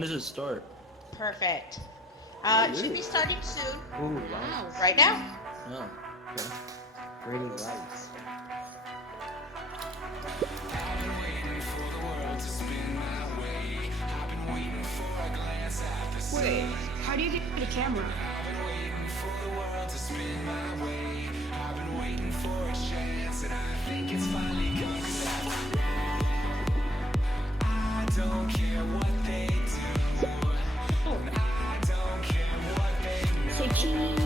does it start? Perfect. It should be starting soon. Ooh, lights. Right now. Oh, okay. Pretty lights. Wait, how do you get the camera? Say cheese.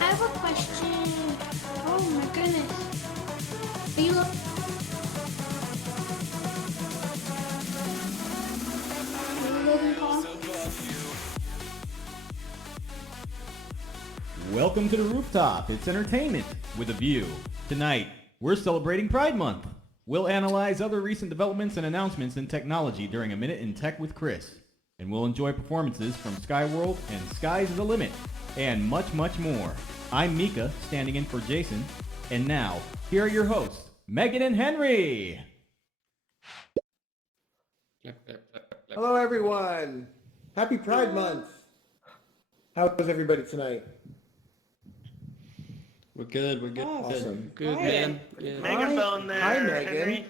I have a question. Oh my goodness. Are you loading call? Welcome to the Rooftop. It's entertainment with a view. Tonight, we're celebrating Pride Month. We'll analyze other recent developments and announcements in technology during A Minute in Tech with Chris. And we'll enjoy performances from Skyworld and Sky's the Limit, and much, much more. I'm Mika, standing in for Jason. And now, here are your hosts, Megan and Henry. Hello, everyone. Happy Pride Month. How is everybody tonight? We're good. We're good. Awesome. Good, Hi. man. Yeah. Megaphone there. Hi, Megan. Henry.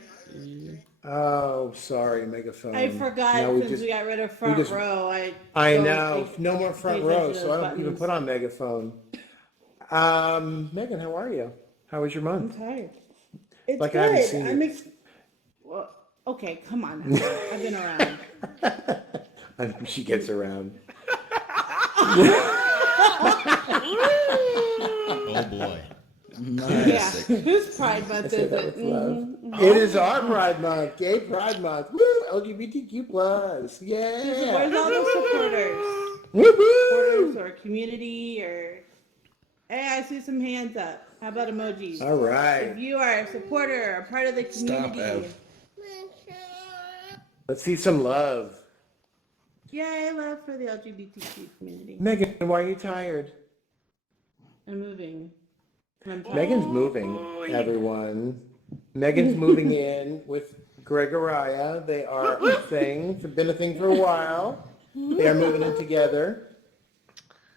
Oh, sorry, megaphone. I forgot No, since we got rid of front just- row. I don't know. think- No more front pay row, attention to so I those don't even buttons. put on megaphone. Megan, how are you? How was your I'm month? tired. It's Like I good. haven't seen you. Well, okay, come on. now. I've been around. I know she gets around. Oh boy. Nice. Yeah, whose Pride Month I say is that it? with love. Mhm. It is our Pride Month, Gay Pride Month. Woo! LGBTQ plus. Where's Yeah. all the supporters? Woo-hoo! Supporters or community or... Hey, I see some hands up. How about emojis? All right. If you are a supporter or part of the Stop, community, Ev. Let's see some love. yay, love for the LGBTQ community. Megan, why are you tired? I'm moving. I'm Megan's moving, everyone. Megan's moving in with Gregoria. They are a thing. It's been a thing for a while. They are moving in together.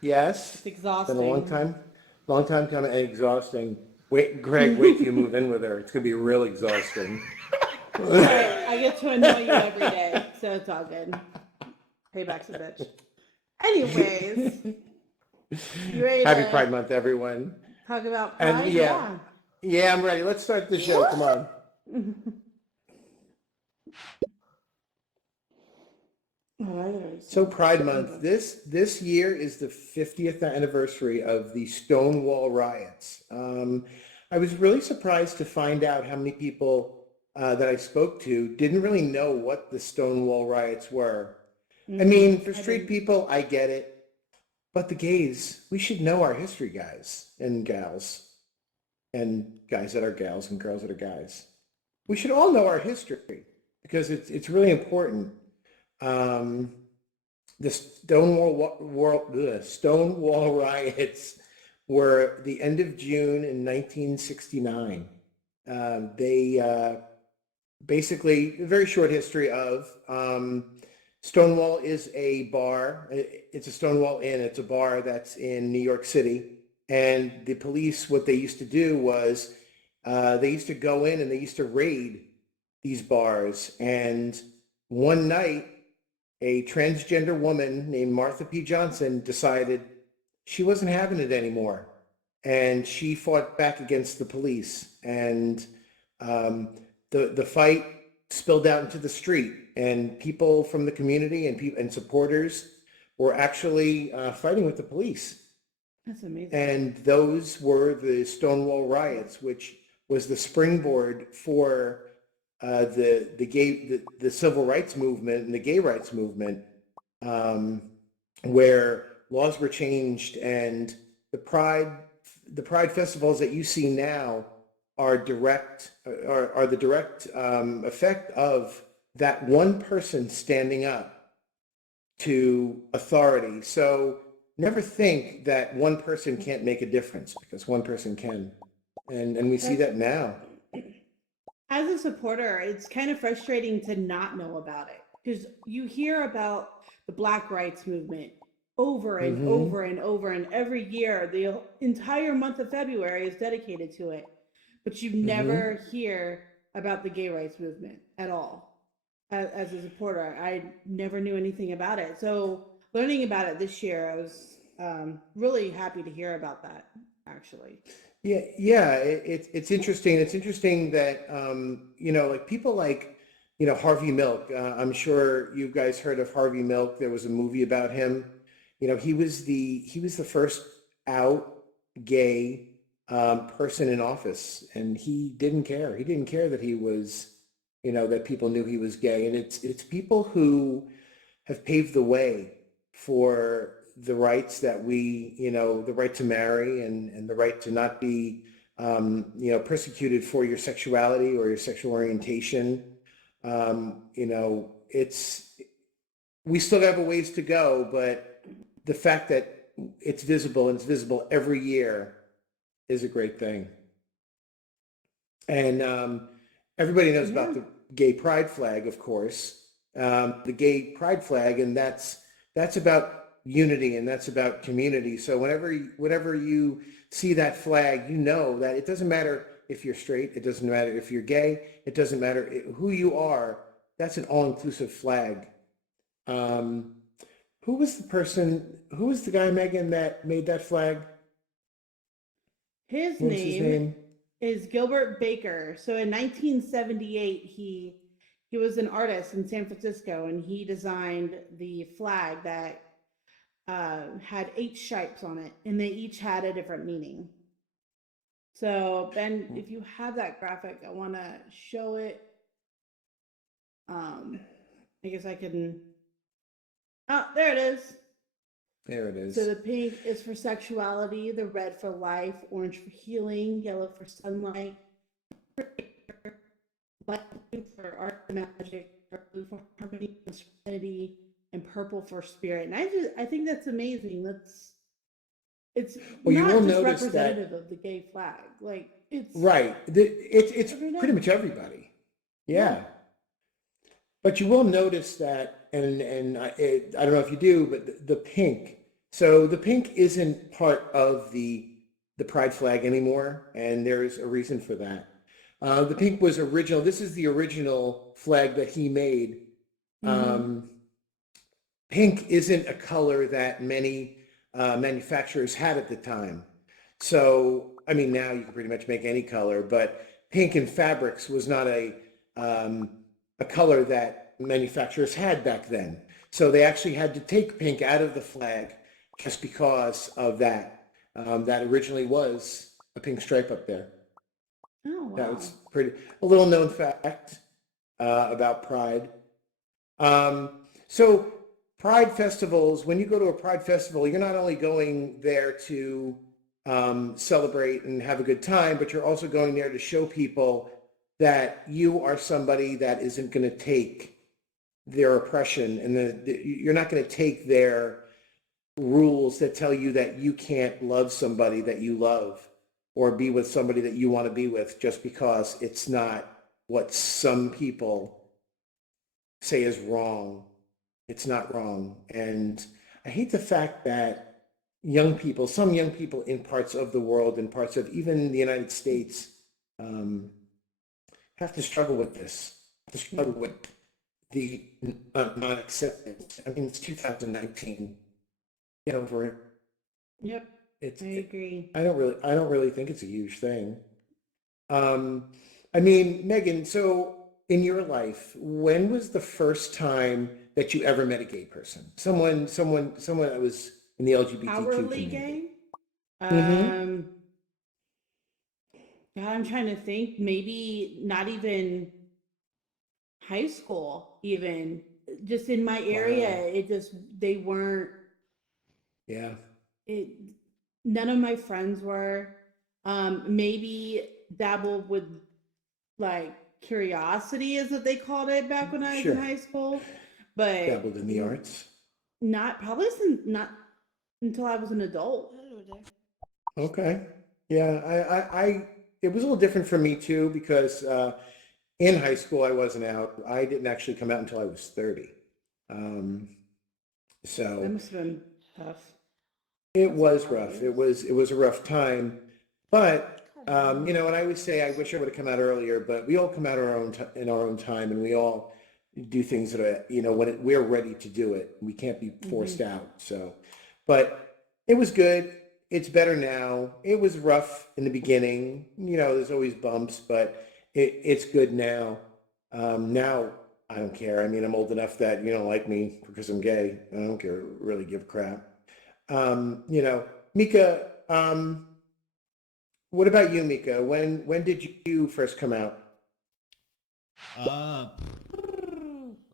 Yes. It's Been exhausting. a long time coming and exhausting. Wait, Greg, wait till you move in with her. It's going to be real exhausting. Right, I get to annoy you every day, so it's all good. Payback's a bitch. Anyways, you ready Happy to Pride Month, everyone. talk about And Pride? yeah. Yeah, I'm ready. Let's start the show. Come on. So Pride Month, this year is the 50th anniversary of the Stonewall riots. I was really surprised to find out how many people that I spoke to didn't really know what the Stonewall riots were. I mean, for straight people, I get it. But the gays, we should know our history, guys and gals. And guys that are gals and girls that are guys. We should all know our history because it's really important. The Stonewall riots were the end of June in 1969. They basically, a very short history of Stonewall is a bar. It's a Stonewall Inn. It's a bar that's in New York City. And the police, what they used to do was they used to go in and they used to raid these bars. And one night, a transgender woman named Martha P. Johnson decided she wasn't having it anymore. And she fought back against the police. And the fight spilled out into the street. And people from the community and supporters were actually fighting with the police. That's amazing. And those were the Stonewall riots, which was the springboard for the civil rights movement and the gay rights movement, where laws were changed and the pride the Pride festivals that you see now are the direct effect of that one person standing up to authority. So never think that one person can't make a difference, because one person can. And we see that now. As a supporter, it's kind of frustrating to not know about it, because you hear about the Black rights movement over and Mm-hmm. over and over, and every year the entire month of February is dedicated to it, but you Mm-hmm. never hear about the gay rights movement at all. As a supporter, I never knew anything about it. So learning about it this year, I was really happy to hear about that, actually. Yeah, it's interesting. It's interesting that like people like Harvey Milk. I'm sure you guys heard of Harvey Milk. There was a movie about him. He was the first out gay person in office, and he didn't care. He didn't care that he was, that people knew he was gay. And it's people who have paved the way for the rights that the right to marry and the right to not be, persecuted for your sexuality or your sexual orientation. We still have a ways to go, but the fact that it's visible and it's visible every year is a great thing. And everybody knows about the gay pride flag, of course. The gay pride flag, and that's about unity and that's about community. So whenever you see that flag, that it doesn't matter if you're straight, it doesn't matter if you're gay, it doesn't matter who you are. That's an all-inclusive flag. Who was the guy, Megan, that made that flag? His What was his name? is Gilbert Baker. So in 1978, he was an artist in San Francisco, and he designed the flag that had 8 stripes on it, and they each had a different meaning. So Ben, if you have that graphic, I want to show it. I guess I can. Oh, there it is. There it is. So the pink is for sexuality, the red for life, orange for healing, yellow for sunlight, light blue for art and magic, dark blue for harmony and serenity, and purple for spirit. And I think that's amazing. It's Well, you not will just notice representative of the gay flag. Like it's right. It's pretty much everybody. Yeah. But you will notice that, and I don't know if you do, but the pink. So the pink isn't part of the pride flag anymore, and there's a reason for that. The pink was original. This is the original flag that he made. Pink isn't a color that many manufacturers had at the time. So, I mean, now you can pretty much make any color, but pink in fabrics was not a color that manufacturers had back then. So they actually had to take pink out of the flag just because of that. That originally was a pink stripe up there. Oh wow. That was a little known fact about Pride. So Pride festivals, when you go to a Pride festival, you're not only going there to celebrate and have a good time, but you're also going there to show people that you are somebody that isn't going to take their oppression, and you're not going to take their rules that tell you that you can't love somebody that you love or be with somebody that you want to be with just because it's not what some people say is wrong. It's not wrong. And I hate the fact that some young people in parts of the world, in parts of even the United States, have to struggle with this, to struggle with the non-acceptance. I mean, it's 2019. Get over it. Yep. I agree. I don't really think it's a huge thing. I mean, Megan, so in your life, when was the first time that you ever met a gay person? Someone that was in the LGBTQ Outwardly community. gay? God, I'm trying to think. Maybe not even high school, even just in my area. Wow. They weren't. Yeah. None of my friends were. Maybe dabble with like curiosity is what they called it back when I was in Sure. high school, but Dabbled in the arts. not until I was an adult. Okay. Yeah, it was a little different for me too because in high school I wasn't out. I didn't actually come out until I was 30. Um, That so must have been tough. it That's a was lot of rough. years. It was a rough time, but you know, and I would say I wish I would have come out earlier, but we all come out in our own time, and we all do things that are, you know, we're ready to do it. We can't be forced out. So, but it was good. It's better now. It was rough in the beginning. You know, there's always bumps, but it's good now. Now I don't care. I mean, I'm old enough that you don't like me because I'm gay. I don't care, really give a crap. You know, Mika, what about you, Mika? When did you first come out? Uh,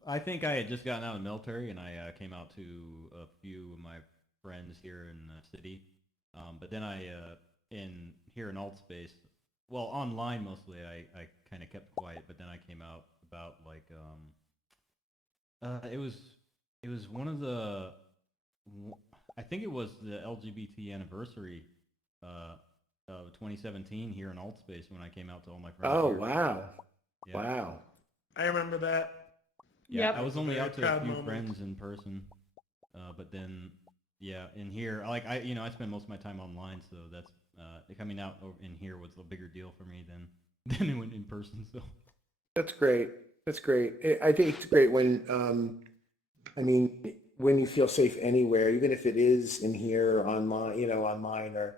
I think I had just gotten out of the military, and I came out to a few of my friends here in the city. But then in here in alt space, well, online mostly, I kind of kept quiet. But then I came out about like it was one of the I think it was the LGBT anniversary uh, of 2017 here in alt space when I came out to all my friends Oh, here. wow. Yeah. Wow. I remember that. Yeah, Yep. I was It was a only very out to a proud few moment. friends in person, but then, yeah, in here, like I spend most of my time online, so that's coming out in here was a bigger deal for me than than it went in person. So That's great. That's great. I think it's great when, I mean, when you feel safe anywhere, even if it is in here or online, you know, online or,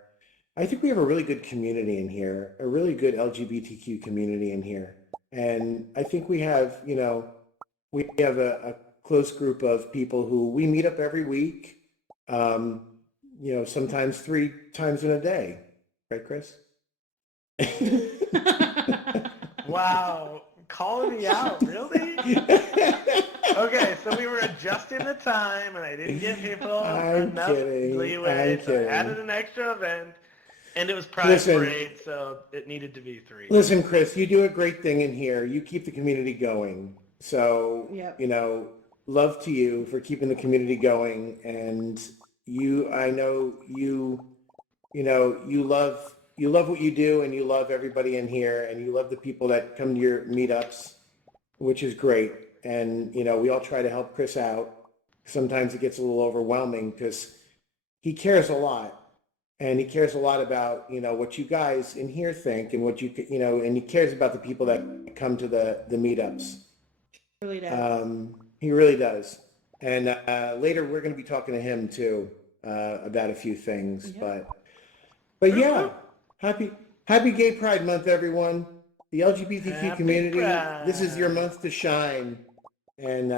I think we have a really good community in here, a really good LGBTQ community in here. And I think we have, you know, we have a close group of people who we meet up every week, um, you know, sometimes 3 times in a day. Right, Chris? Wow, calling me out, really? Okay, so we were adjusting the time, and I didn't give people I'm enough kidding. leeway, I'm so I added kidding. an extra event, and it was Pride Listen, Parade, so it needed to be 3. listen, Chris, you do a great thing in here. You keep the community going. So, Yep. you know, love to you for keeping the community going. And I know you know, you love what you do and you love everybody in here and you love the people that come to your meetups, which is great. And, you know, we all try to help Chris out. Sometimes it gets a little overwhelming because he cares a lot and he cares a lot about, you know, what you guys in here think and what you know, and he cares about the people that come to the meetups. Really does. He really does. And later we're going to be talking to him too about a few things, Yep. but yeah, happy Gay Pride Month, everyone. The LGBTQ Happy community, this is your Pride. month to shine, and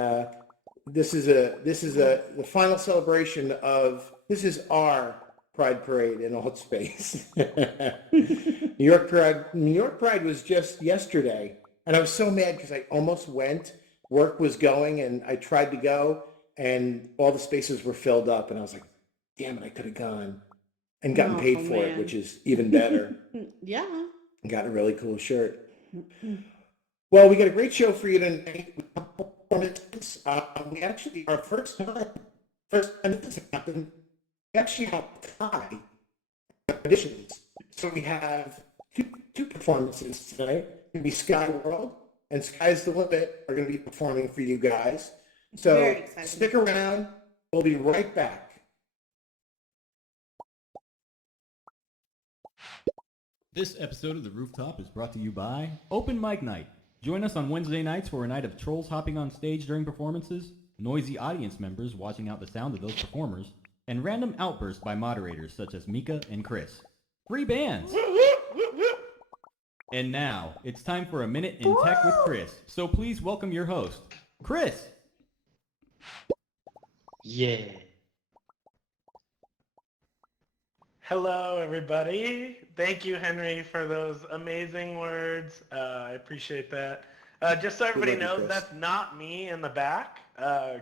this is the final celebration of this is our Pride Parade in alt space. New York Pride was just yesterday, and I was so mad because I almost went. Work was going, and I tried to go, and all the spaces were filled up, and I was like, "Damn it, I could have gone." And gotten Oh, paid for it, man. which is even better. Yeah. And got a really cool shirt. Well, we got a great show for you tonight. We actually, our first time this has happened, we actually have tie auditions. So we have two performances tonight. It's going to be Sky World and Sky's the Limit are going to be performing for you guys. So Very exciting. stick around. We'll be right back. this episode of the Rooftop is brought to you by Open Mic Night. Join us on Wednesday nights for a night of trolls hopping on stage during performances, noisy audience members watching out the sound of those performers, and random outbursts by moderators such as Mika and Chris. Free bands! And now, it's time for a Minute in Tech with Chris. So please welcome your host, Chris. Yeah. Hello, everybody. Thank you, Henry, for those amazing words. I appreciate that. Just so everybody love you, knows, Chris. that's not me in the back.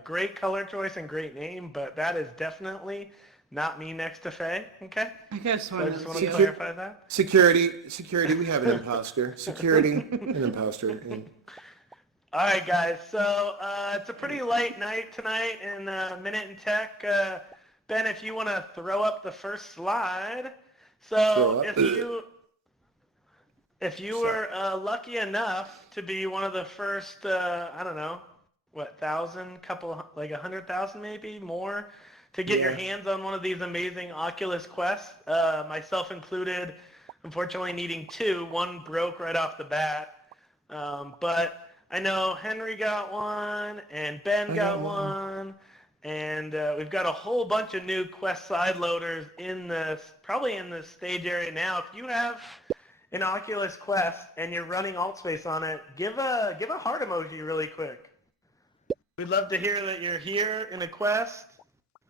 Great color choice and great name, but that is definitely not me next to Faye. Okay. I guess So one I just of want to you. clarify that. Security, we have an imposter. Security, an imposter. And All right, guys. So it's a pretty light night tonight in Minute in Tech. Ben, if you want to throw up the first slide. So if you were lucky enough to be one of the first, I don't know, what, 100,000 maybe more, to get your hands on one of these amazing Oculus Quests, myself included, unfortunately needing two. One broke right off the bat. But I know Henry got one, and Ben got one, and we've got a whole bunch of new Quest side loaders probably in the stage area now. If you have an Oculus Quest and you're running AltSpace on it, give a heart emoji really quick. We'd love to hear that you're here in a Quest.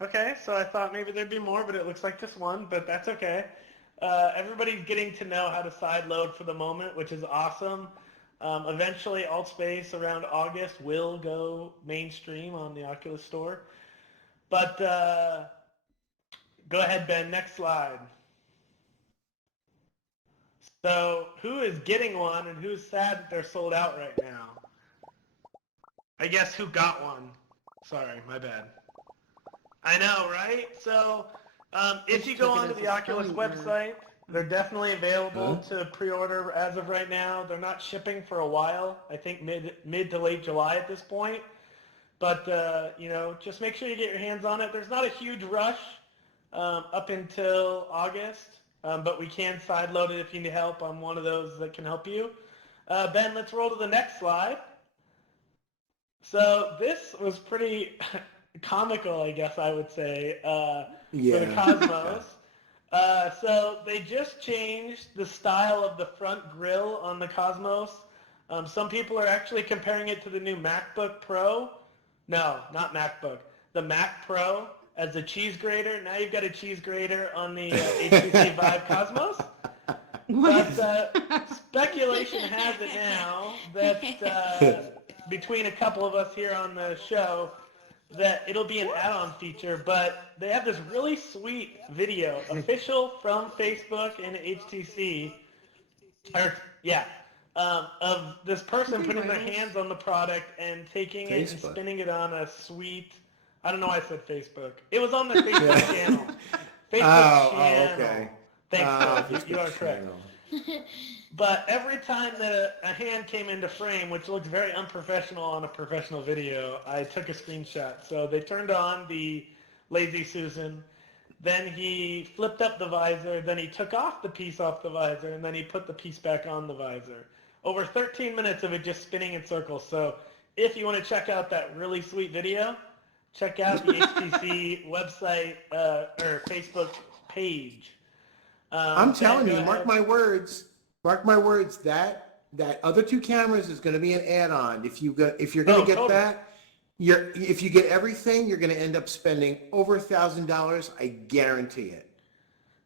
Okay, so I thought maybe there'd be more, but it looks like just one, but that's okay. Everybody's getting to know how to side load for the moment, which is awesome. Eventually, AltSpace around August will go mainstream on the Oculus Store. But go ahead, Ben, next slide. So who is getting one and who's sad that they're sold out right now? I guess who got one. Sorry, my bad. I know, right? So if you go onto the Oculus website, they're definitely available to pre-order as of right now. They're not shipping for a while. I think mid to late July at this point. But, just make sure you get your hands on it. There's not a huge rush up until August. But we can side load it if you need help. I'm one of those that can help you. Ben, let's roll to the next slide. So this was pretty comical, I guess I would say, for the Cosmos. So they just changed the style of the front grille on the Cosmos. Some people are actually comparing it to the new MacBook Pro. No, not MacBook. The Mac Pro as a cheese grater. Now you've got a cheese grater on the HTC Vive Cosmos. But speculation has it now that between a couple of us here on the show, that it'll be an add-on feature, but they have this really sweet video, official from Facebook and HTC, of this person putting their hands on the product and taking it and spinning it on a sweet, I don't know why I said Facebook. It was on the Facebook channel. Facebook channel. Okay. Thanks, you are correct. But every time that a hand came into frame, which looked very unprofessional on a professional video, I took a screenshot. So they turned on the Lazy Susan, then he flipped up the visor, then he took off the piece off the visor, and then he put the piece back on the visor. Over 13 minutes of it just spinning in circles. So if you want to check out that really sweet video, check out the HTC website or Facebook page. I'm telling you, mark my words, that other two cameras is going to be an add-on. If you're going to get that, if you get everything, you're going to end up spending over $1,000. I guarantee it.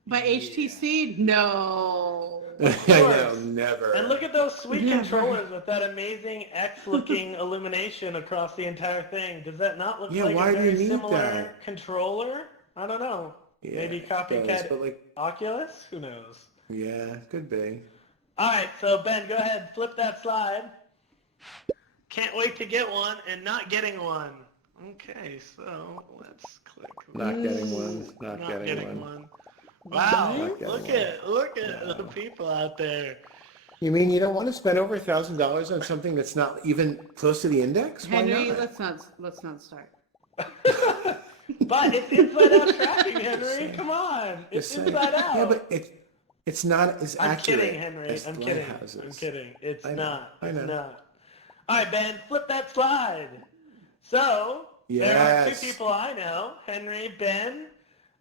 But HTC, no. I know, never. And look at those sweet controllers with that amazing X-looking illumination across the entire thing. Does that not look like a very similar controller? I don't know. Yeah, maybe copycat Oculus? Who knows? Yeah, could be. All right, so Ben, go ahead, flip that slide. Can't wait to get one and not getting one. Okay, so let's click. Not getting one. Not getting one. Wow, look at the people out there. You mean you don't want to spend over $1,000 on something that's not even close to the index? Henry, let's not start. But it's inside out tracking, Henry. Come on, it's inside out. Yeah, but it's not as accurate. I'm kidding, Henry. I'm kidding. It's not. It's not. All right, Ben, flip that slide. So there are two people I know: Henry, Ben,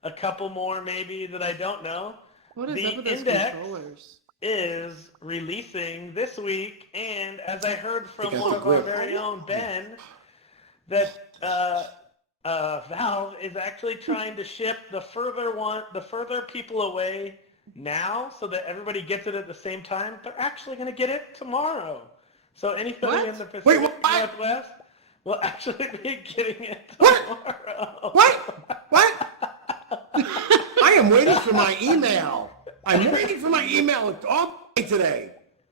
a couple more maybe that I don't know. What is the up with those index controllers? Is releasing this week, and as I heard from one of our very own Ben, that Valve is actually trying to ship the further people away now, so that everybody gets it at the same time. They're actually going to get it tomorrow. So anybody in the Pacific Northwest will actually be getting it tomorrow. What? am waiting for my email. I'm waiting for my email all day today.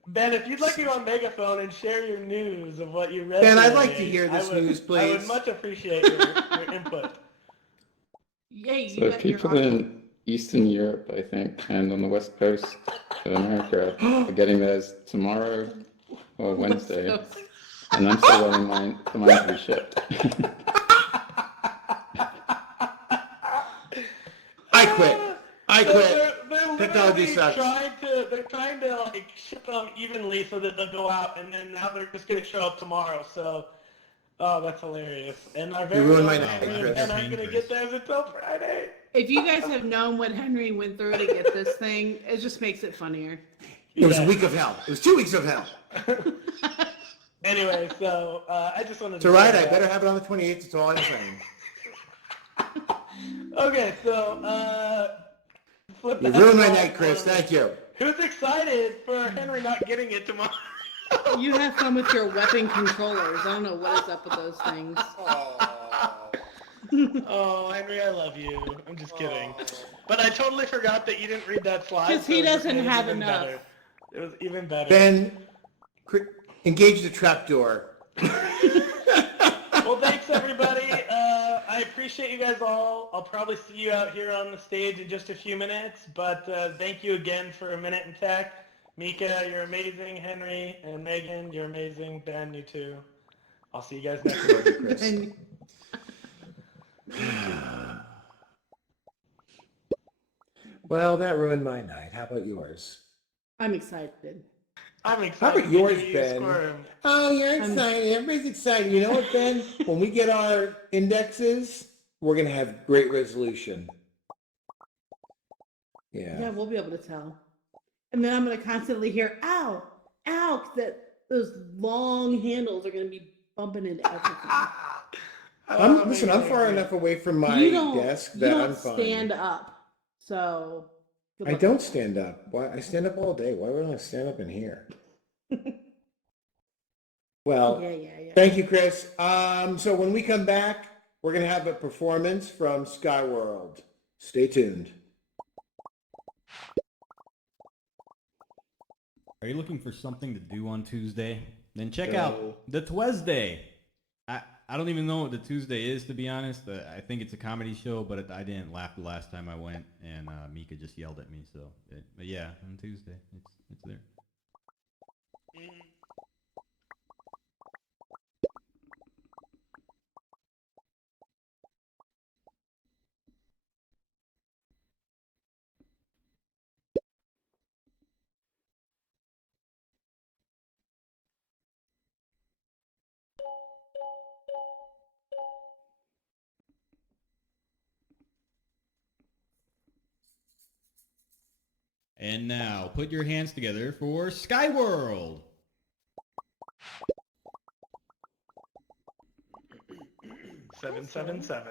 Ben, if you'd like to go on Megaphone and share your news of what you read Ben, I'd today, like to hear this news, please. I would much appreciate your input. Yay, you So got your people in Eastern Europe, I think, and on the West Coast of America are getting theirs tomorrow or Wednesday, and I'm still waiting for mine to be shipped. I quit. They're Technology literally sucks. trying to like ship them evenly so that they'll go out, and then now they're just gonna show up tomorrow. So, oh, that's hilarious. And our very ruined my own night, Henry and Chris. Ben aren't gonna get theirs until Friday. If you guys have known what Henry went through to get this thing, it just makes it funnier. It was a week of hell. It was 2 weeks of hell. Anyway, so I just wanted to. It's all right. I better have it on the 28th. That's all I'm saying. Okay, so flip You that ruined my off. night, Chris. Thank you. Who's excited for Henry not getting it tomorrow? You have fun with your weapon controllers. I don't know what is up with those things. Oh, Henry, I love you. I'm just kidding. But I totally forgot that you didn't read that slide. Because he so it doesn't made it have even enough. better. It was even better. Ben, engage the trapdoor. Well, thanks, everybody. I appreciate you guys all. I'll probably see you out here on the stage in just a few minutes. But thank you again for a minute in tech. Mika, you're amazing. Henry and Megan, you're amazing. Ben, you too. I'll see you guys next week. Chris. And Well, that ruined my night. How about yours? I'm excited. I'm How excited. about yours, to hear you Ben? squirm. Oh, you're excited. Everybody's excited. You know what, Ben? When we get our indexes, we're going to have great resolution. Yeah, Yeah. we'll be able to tell. And then I'm going to constantly hear, ow, ow, that those long handles are going to be bumping into everything. Listen, I'm far enough away from my desk you that don't I'm fine. stand up. So good I luck don't with that. stand up. Why? I stand up all day. Why would I stand up in here? Well, Yeah. thank you, Chris. So when we come back, we're going to have a performance from Skyworld. Stay tuned. Are you looking for something to do on Tuesday? Then check out the Twesday. I don't even know what the Tuesday is, to be honest. I think it's a comedy show, but I didn't laugh the last time I went, and Mika just yelled at me. So, but yeah, on Tuesday, it's there. And now, put your hands together for Skyworld. $777.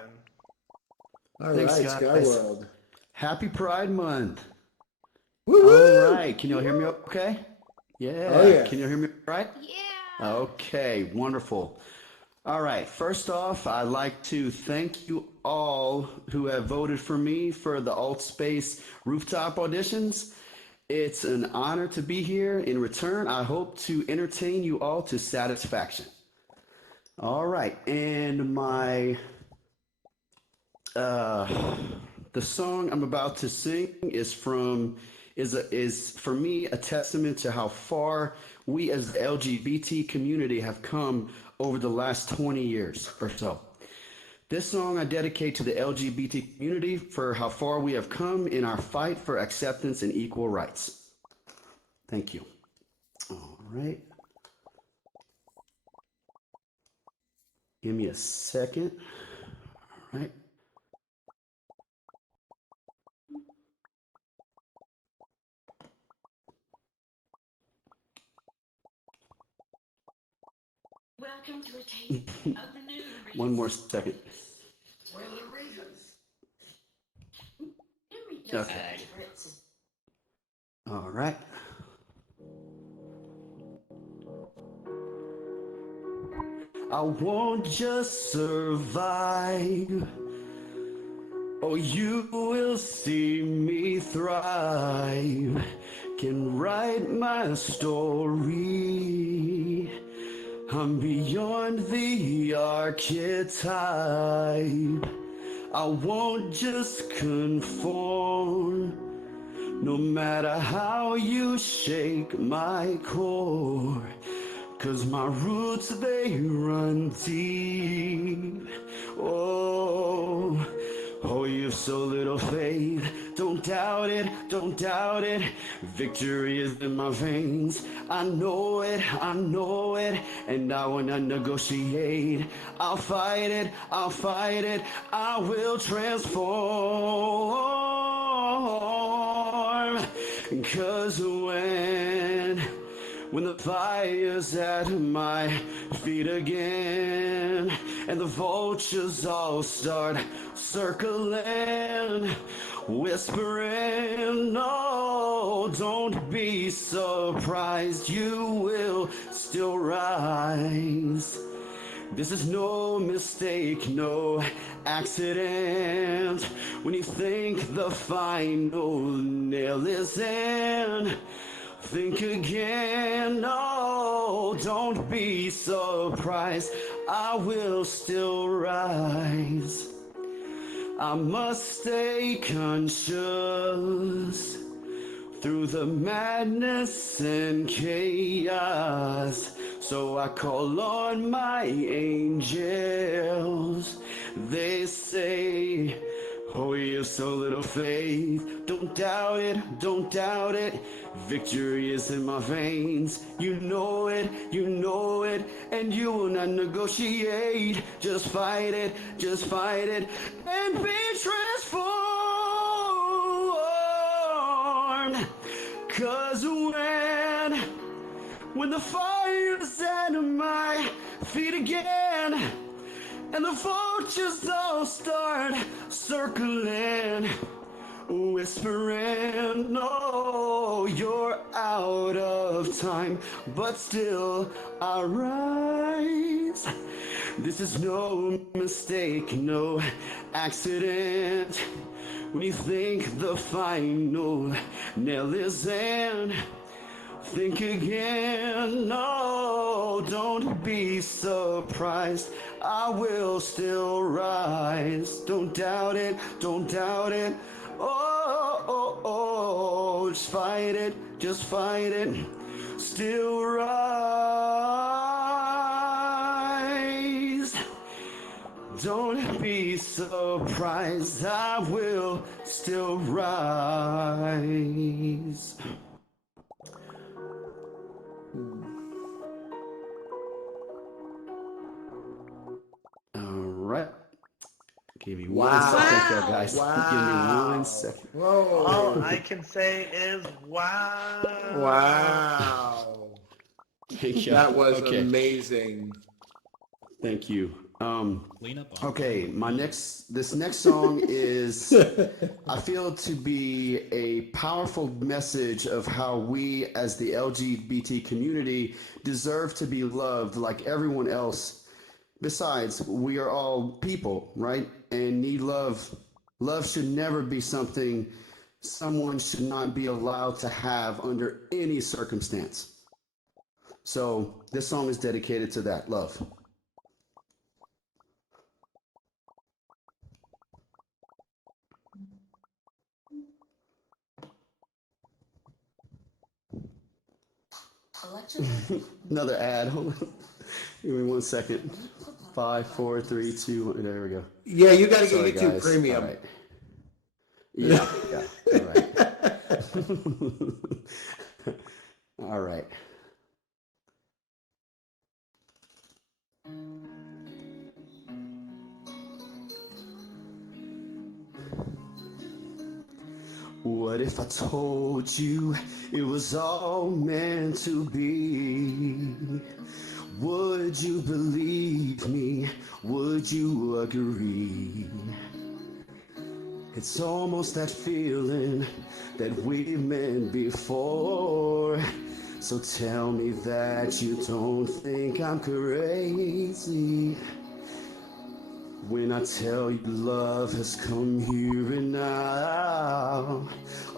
All Thanks, right, guys. Skyworld. Happy Pride Month. Woo-hoo! All right. Can you all hear me okay? Yeah. Oh, yeah. Can you hear me right? Yeah. Okay, wonderful. All right, first off, I'd like to thank you all who have voted for me for the AltSpace Rooftop auditions. It's an honor to be here. In return, I hope to entertain you all to satisfaction. All right, and the song I'm about to sing is for me a testament to how far we as the LGBT community have come over the last 20 years or so. This song I dedicate to the LGBT community for how far we have come in our fight for acceptance and equal rights. Thank you. All right. Give me a second. All right. Welcome to a tape of the new One more second. Okay. All right. I won't just survive. Oh, you will see me thrive, can write my story. I'm beyond the archetype. I won't just conform, no matter how you shake my core. 'Cause my roots, they run deep. Oh, oh, you've so little faith. Don't doubt it, don't doubt it. Victory is in my veins. I know it, and I wanna negotiate. I'll fight it, I will transform. 'Cause when the fire's at my feet again, and the vultures all start circling, whispering, no, don't be surprised, you will still rise. This is no mistake, no accident. When you think the final nail is in, think again, no, don't be surprised, I will still rise. I must stay conscious through the madness and chaos. So I call on my angels. They say, oh, you have so little faith. Don't doubt it, don't doubt it. Victory is in my veins. You know it, and you will not negotiate. Just fight it, and be transformed. 'Cause when the fire's at my feet again, and the vultures all start circling, whispering, no, you're out of time, but still I rise. This is no mistake, no accident. When you think the final nail is in, think again, no, don't be surprised, I will still rise. Don't doubt it, oh, just fight it, still rise. Don't be surprised, I will still rise. Alright. Give me 1 second, though, guys. Wow. Give me 1 second. Whoa. All I can say is wow. Wow. Thank you. That was Okay. amazing. Thank you. Clean up on Okay, this next song is, I feel, to be a powerful message of how we as the LGBT community deserve to be loved like everyone else. Besides, we are all people, right? And need love. Love should never be something someone should not be allowed to have under any circumstance. So this song is dedicated to that, love. Another ad. Hold on. Give me 1 second. 5, 4, 3, 2, 1. There we go. Yeah, you got to Sorry, get YouTube guys. Premium. All right. Yeah. All right. All right. What if I told you it was all meant to be? Would you believe me? Would you agree? It's almost that feeling that we've met before. So tell me that you don't think I'm crazy. When I tell you love has come here and now,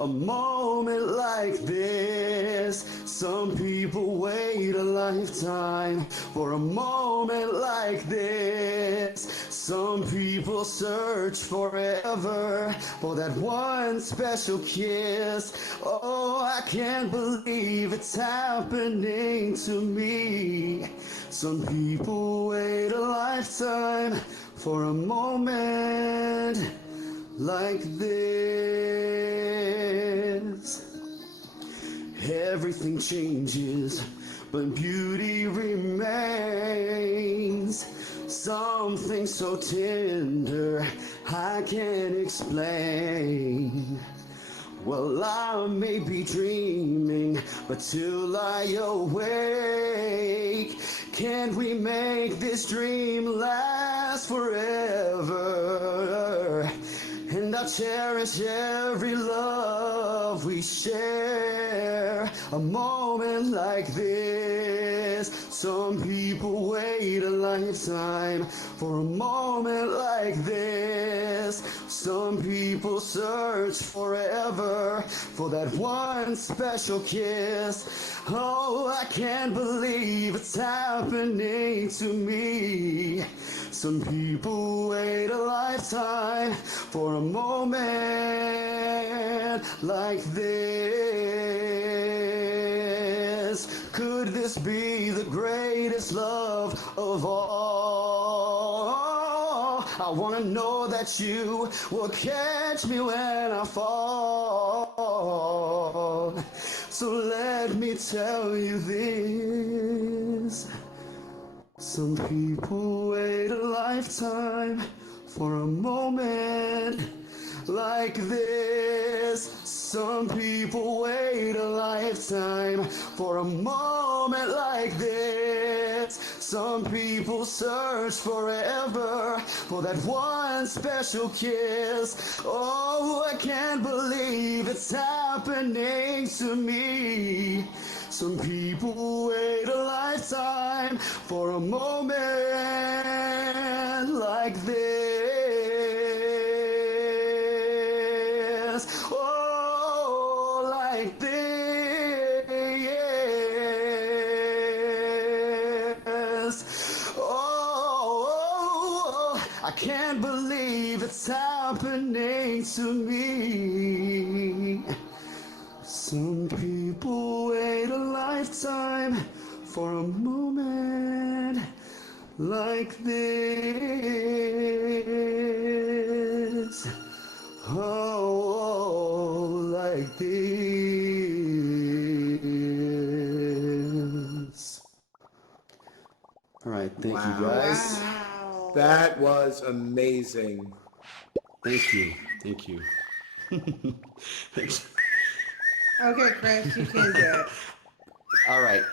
a moment like this, some people wait a lifetime for a moment like this. Some people search forever for that one special kiss. Oh, I can't believe it's happening to me. Some people wait a lifetime for a moment like this. Everything changes, but beauty remains. Something so tender I can't explain. Well, I may be dreaming, but till I awake, can't we make this dream last forever? And I'll cherish every love we share. A moment like this, some people wait a lifetime for a moment like this. Some people search forever for that one special kiss. Oh, I can't believe it's happening to me. Some people wait a lifetime for a moment like this. Could this be the greatest love of all? I want to know that you will catch me when I fall. So let me tell you this. Some people wait a lifetime for a moment like this. Some people wait a lifetime for a moment like this. Some people search forever for that one special kiss. Oh, I can't believe it's happening to me. Some people wait a lifetime for a moment like this. Oh, like this. Oh, I can't believe it's happening to me. Some people wait a lifetime for a moment like this. Oh, like this. All right, thank you guys. Wow. That was amazing. Thank you. Thank you. Okay, Chris, you can do it. All right.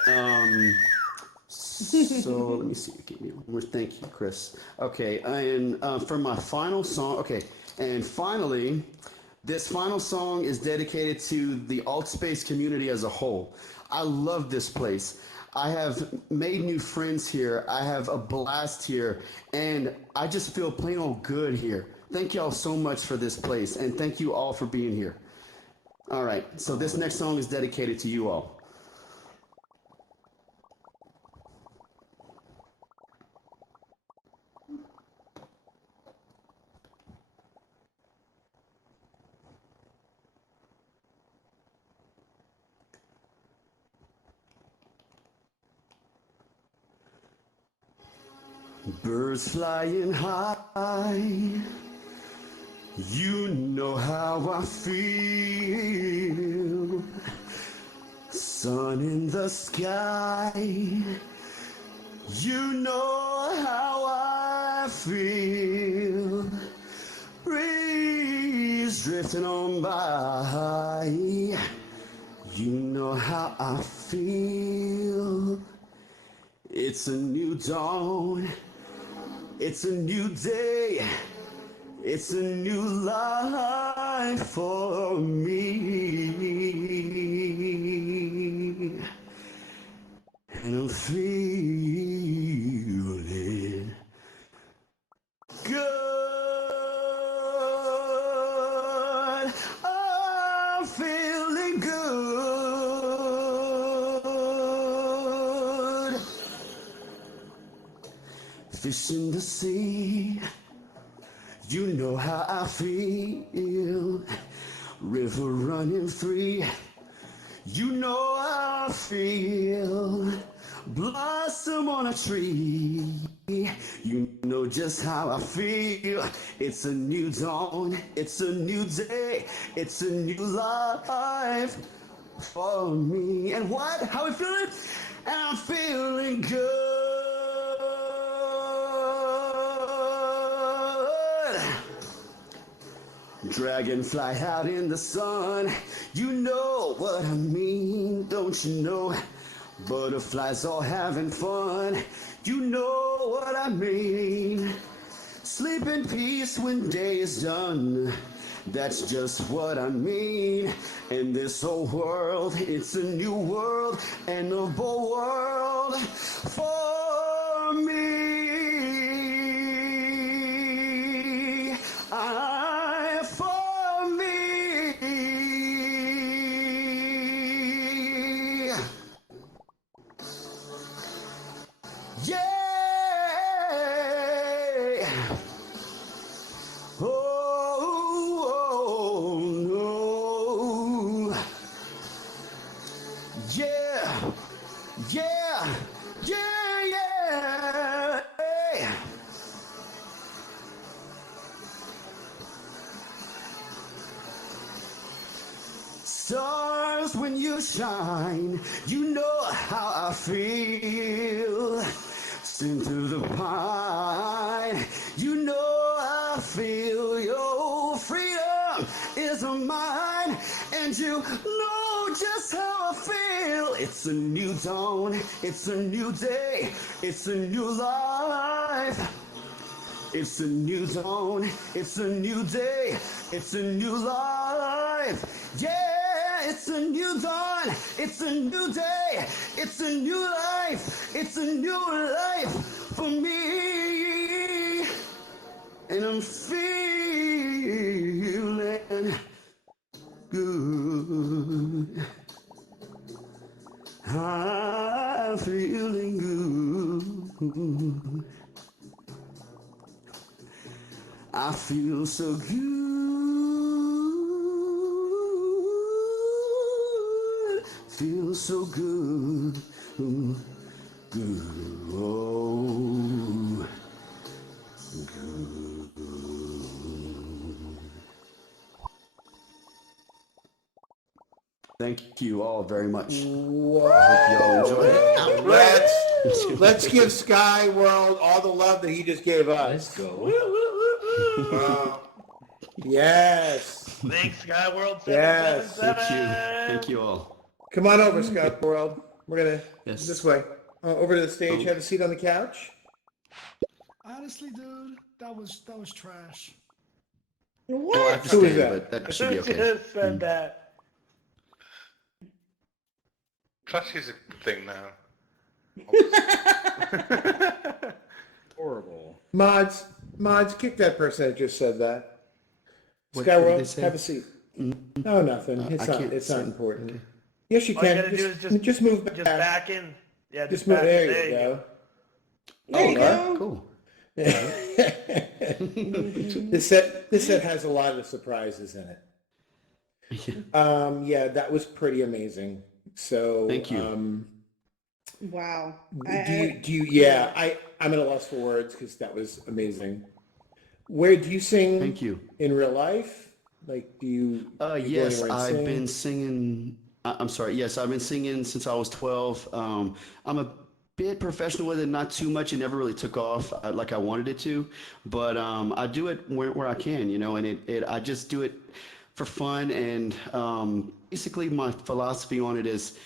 So let me see. Give me one more. Thank you, Chris. Okay, and for my final song. Okay, and finally, this final song is dedicated to the alt space community as a whole. I love this place. I have made new friends here. I have a blast here, and I just feel plain old good here. Thank y'all so much for this place, and thank you all for being here. All right, so this next song is dedicated to you all. Birds flying high, you know how I feel. Sun in the sky, you know how I feel. Breeze drifting on by, you know how I feel. It's a new dawn, it's a new day, it's a new life for me. And I'm feeling good. fish in the sea. You know how I feel. River running free. You know how I feel. Blossom on a tree. You know just how I feel. It's a new dawn. It's a new day. It's a new life for me. And what? How we feeling? And I'm feeling good. Dragonfly out in the sun. You know what I mean, don't you know? Butterflies all having fun. You know what I mean. Sleep in peace when day is done. That's just what I mean. In this whole world, it's a new world, and a bold world for me. For me. Yeah. Oh, no. Yeah. Yeah. Yeah, yeah. Stars when you shine, you know how I feel. Sing through the pine, you know I feel. Your freedom is mine, and you know just how I feel. It's a new dawn, it's a new day, it's a new life. It's a new dawn, it's a new day, it's a new life. Yeah, it's a new dawn, it's a new day, it's a new life, it's a new life for me. And I'm feeling good. I'm feeling good. I feel so good, feel so good, good, oh, good. Thank you all very much. Wow. I hope y'all enjoyed it. Let's give Sky World all the love that he just gave us. Let's go. Yes. Thanks, Sky World Yes. 777. Thank you all. Come on over, Sky World. We're gonna Yes. this way. Over to the stage. Have a seat on the couch. Honestly, dude, that was trash. Well, I have to Who is stay, that? but that should be Who okay. just said that? Trash is a thing now. Horrible. Mods, kick that person that just said that. What Sky did they World, say? have a seat. No, nothing. It's I not. can't It's not say. important. Yes, you All you can. gotta do is Just move back. Just back in. Yeah, Just just move. back There in. you go. There you Okay, go. cool. This set has a lot of surprises in it. Yeah, that was pretty amazing. So Thank you. Wow. Do you yeah, I'm at a loss for words because that was amazing. Where do you sing? Thank you. In real life? Like, do you go Yes, anywhere and I've sing? been singing. I'm sorry. Yes, I've been singing since I was 12. I'm a bit professional with it, not too much. It never really took off like I wanted it to, but I do it where I can, you know, and I just do it for fun. And basically, my philosophy on it is,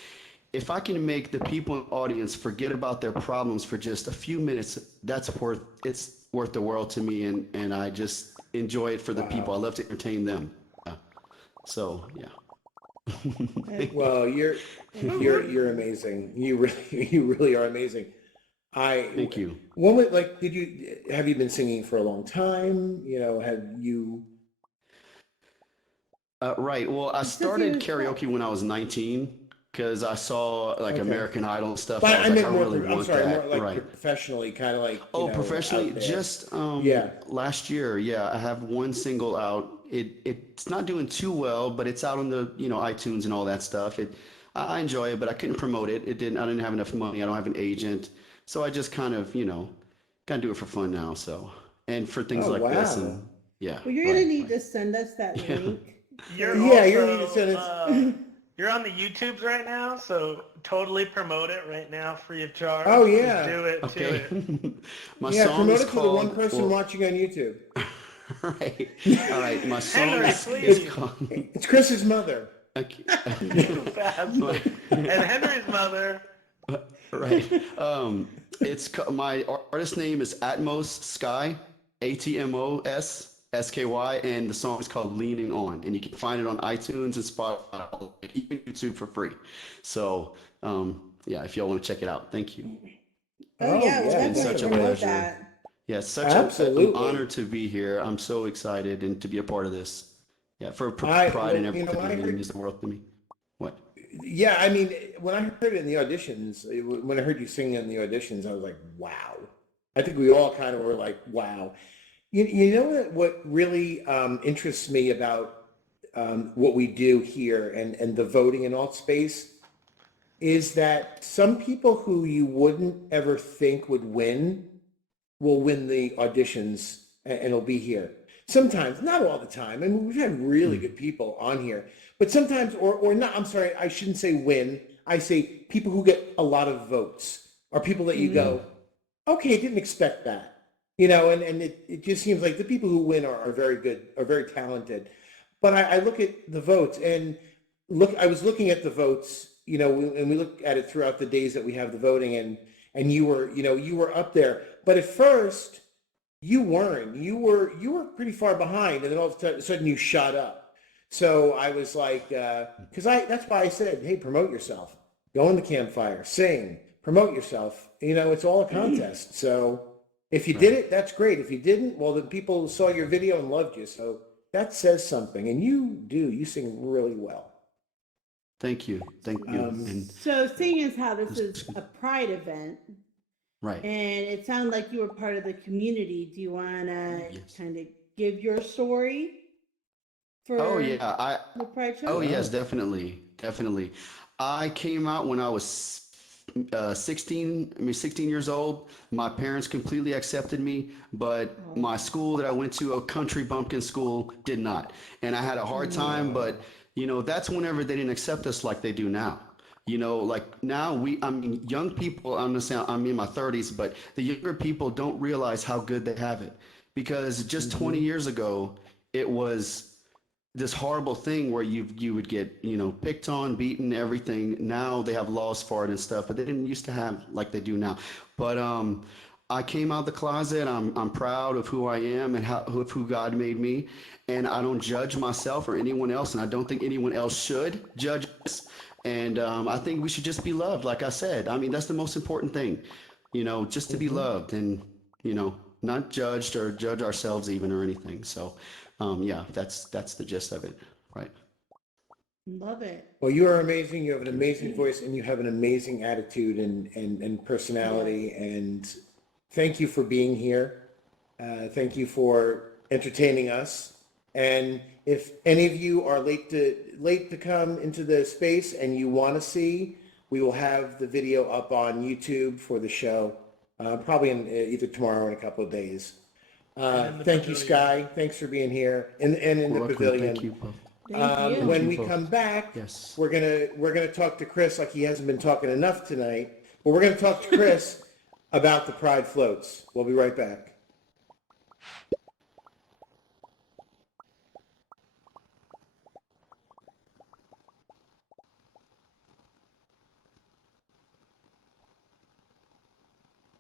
if I can make the people in the audience forget about their problems for just a few minutes, it's worth the world to me, and I just enjoy it for the people. I love to entertain them. So yeah. Well, you're amazing. You really are amazing. Thank you. When have you been singing for a long time? You know, have you? Right. Well, I started karaoke when I was 19. because I saw like Okay. American Idol and stuff. But I was I like, meant I more. really I'm want sorry, that. more like Right. professionally, kind of like Oh, out professionally, there. just Yeah. last year, yeah, I have one single out. It's not doing too well, but it's out on the iTunes and all that stuff. I enjoy it, but I couldn't promote it. I didn't have enough money. I don't have an agent, so I just kind of do it for fun now. So and for things Oh like this, wow. and yeah, Well, you're gonna need to send us that Yeah. link. You're Yeah, also, you're need to send it. you're on the YouTubes right now, so totally promote it right now, free of charge. Oh, Just yeah. do it. Okay. Do it. My Yeah, song promote is it to the one called. person Well, watching on YouTube. right. All right. My song Henry, is please. called. It's Chris's mother. Okay. Too fast. And Henry's mother. Right. My artist name is Atmos Sky, ATMOS SKY, and the song is called Leaning On, and you can find it on iTunes and Spotify, even YouTube for free. So, yeah, if y'all want to check it out, thank you. Oh, yeah, we'll yeah, It's been definitely such a promote pleasure. that. Yeah, it's such Absolutely. an honor to be here. I'm so excited and to be a part of this. Yeah, for I- pride and well, you know, everything when I it heard- means the world to me. What? Yeah, I mean, when I heard it in the auditions, when I heard you sing in the auditions, I was like, wow. I think we all kind of were like, wow. You know what really interests me about what we do here and the voting in alt space is that some people who you wouldn't ever think would win will win the auditions and it'll be here. Sometimes, not all the time. I mean, we've had really good people on here, but sometimes, or not, I'm sorry, I shouldn't say win. I say people who get a lot of votes are people that you go, okay, didn't expect that. And it just seems like the people who win are very good, are very talented. But I look at the votes and I was looking at the votes, and we look at it throughout the days that we have the voting and you were up there. But at first you weren't, you were pretty far behind and then all of a sudden you shot up. So I was like, that's why I said, hey, promote yourself, go on the campfire, sing, promote yourself. It's all a contest. So if you did it, that's great. If you didn't, well, then people saw your video and loved you. So that says something. And you sing really well. Thank you. Thank you. And So seeing as how this is a pride event, right. and it sounded like you were part of the community, do you want to kind of give your story for Oh yeah, the pride show? Oh yes, definitely. I came out when I was 16 years old. My parents completely accepted me, but my school that I went to, a country bumpkin school, did not. And I had a hard time, but that's whenever they didn't accept us like they do now. Like now young people, I'm in my 30s, but the younger people don't realize how good they have it. Because just 20 years ago, it was this horrible thing where you would get picked on, beaten, everything. Now they have laws for it and stuff, but they didn't used to have like they do now. But I came out of the closet. I'm proud of who I am and of who God made me, and I don't judge myself or anyone else, and I don't think anyone else should judge us. And I think we should just be loved, like I said. I mean, that's the most important thing, just to be loved and not judged or judge ourselves even or anything. So. Yeah, that's the gist of it, right? Love it. Well, you are amazing. You have an amazing voice and you have an amazing attitude and personality. And thank you for being here. Thank you for entertaining us. And if any of you are late to come into the space and you want to see, we will have the video up on YouTube for the show, probably in either tomorrow or in a couple of days. Thank you, Sky. Thanks for being here and in the pavilion. Thank you, Bob. Thank you. When you we both. come back, Yes. we're gonna talk to Chris like he hasn't been talking enough tonight. But we're gonna talk to Chris about the Pride floats. We'll be right back.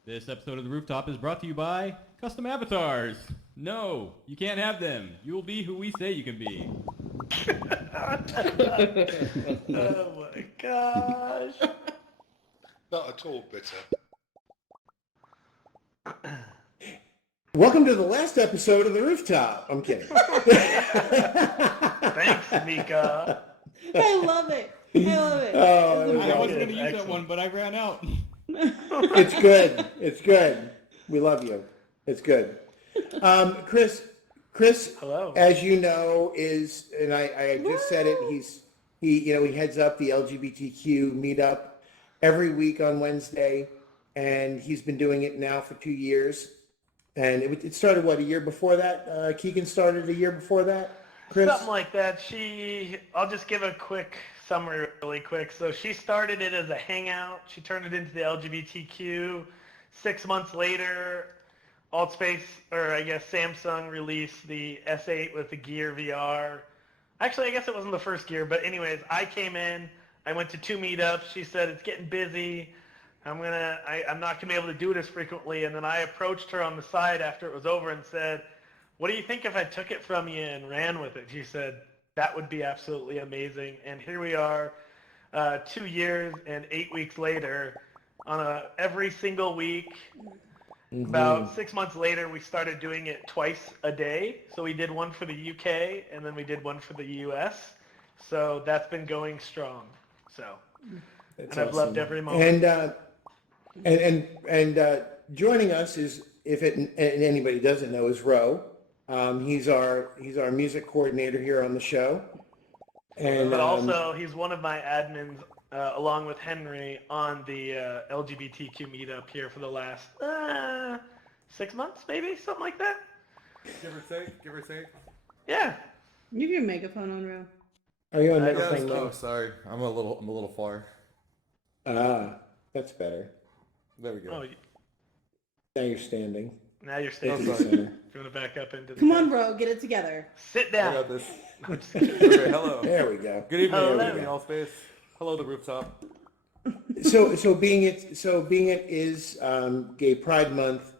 This episode of The Rooftop is brought to you by Custom Avatars. No, you can't have them. You will be who we say you can be. Oh my gosh. Not at all bitter. Welcome to the last episode of The Rooftop. I'm kidding. Thanks, Mika. I love it. love it. Oh, It's it was I awesome. wasn't going to use that Excellent. one, but I ran out. It's good. It's good. We love you. It's good. Chris, Hello. as you know, and I just said it. He heads up the LGBTQ meetup every week on Wednesday, and he's been doing it now for 2 years. And it started a year before that. Keegan started a year before that. Chris, Something like that. I'll just give a quick summary really quick. So she started it as a hangout. She turned it into the LGBTQ. 6 months later, Altspace, or I guess Samsung, released the S8 with the Gear VR. Actually, I guess it wasn't the first Gear, but anyways, I came in. I went to 2 meetups. She said, it's getting busy. I'm not gonna be able to do it as frequently. And then I approached her on the side after it was over and said, what do you think if I took it from you and ran with it? She said, that would be absolutely amazing. And here we are, 2 years and 8 weeks later, on every single week. About 6 months later, we started doing it twice a day. So we did one for the UK, and then we did one for the US. So that's been going strong. So, that's and I've loved awesome. every moment. And joining us is, and anybody doesn't know, is Ro. He's our music coordinator here on the show. And but also, he's one of my admins, along with Henry, on the LGBTQ meetup here for the last 6 months, maybe something like that. Give or take. Yeah. You have your megaphone on, Ro. Are you on Yes, megaphone? oh, sorry. I'm a little far. That's better. There we go. Oh, Now you're standing. now you're staying. Oh, sorry. If you want to back up into the Come on, Ro, get it together. Sit I down. got this. Okay, hello. There we go. Good evening, Hello. good evening, all space. Hello, the rooftop. So being it is Gay Pride Month,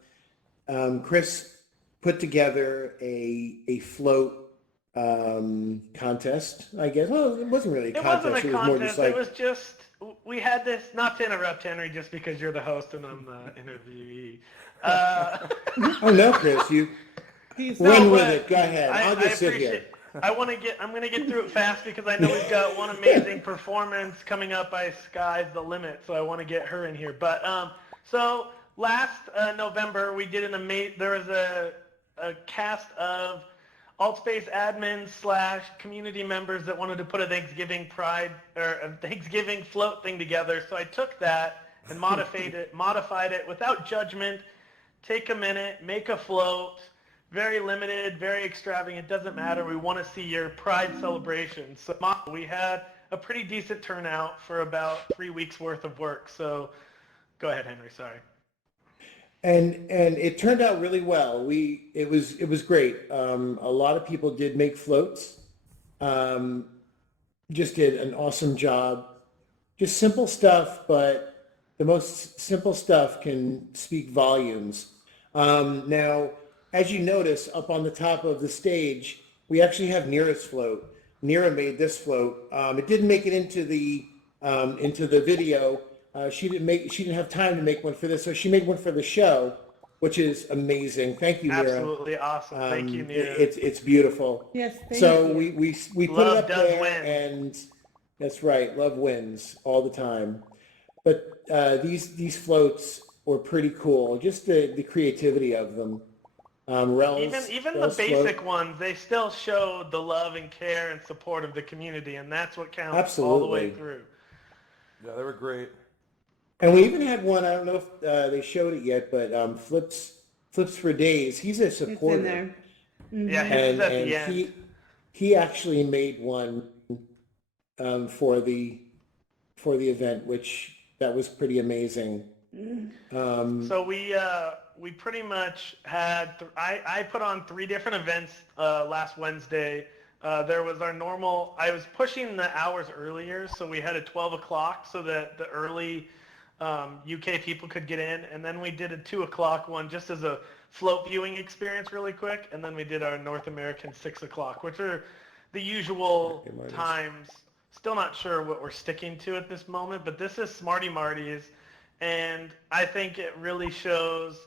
Chris put together a float contest, I guess. Well, it wasn't really a It contest. wasn't a It was more just contest. like, It was just, we had this, not to interrupt Henry, just because you're the host and I'm the interviewee. oh no, Chris, you run with it. Go ahead. I'll just sit here. I'm gonna get through it fast because I know we've got one amazing performance coming up by Sky's the Limit, so I want to get her in here. But so last November we did there was a cast of Altspace admins / community members that wanted to put a Thanksgiving Pride or a Thanksgiving float thing together. So I took that and modified it without judgment. Take a minute, make a float. Very limited, very extravagant, doesn't matter. We want to see your Pride celebration. So we had a pretty decent turnout for about 3 weeks worth of work. So go ahead, Henry, sorry. And it turned out really well. It was great. A lot of people did make floats. Just did an awesome job. Just simple stuff, but the most simple stuff can speak volumes. Now, as you notice, up on the top of the stage, we actually have Nira's float. Nira made this float. It didn't make it into the video. She didn't have time to make one for this, so she made one for the show, which is amazing. Thank you, Nira. Absolutely awesome. Thank you, Nira. It's beautiful. Yes, thank So you. we put Love it up does there, win. and that's right. Love wins all the time. But these floats were pretty cool. Just the creativity of them. Even the basic ones, they still showed the love and care and support of the community, and that's what counts all the way through. Yeah, they were great. And we even had one. I don't know if they showed it yet, but flips for days. He's a supporter. It's in there. Mm-hmm. Yeah, his at the and end. he actually made one for the event, which that was pretty amazing. So we pretty much had, I put on 3 different events last Wednesday. There was our normal, I was pushing the hours earlier, so we had a 12 o'clock so that the early UK people could get in, and then we did a 2 o'clock one just as a float viewing experience really quick, and then we did our North American 6 o'clock, which are the usual times. Still not sure what we're sticking to at this moment, but this is Smarty Marty's, and I think it really shows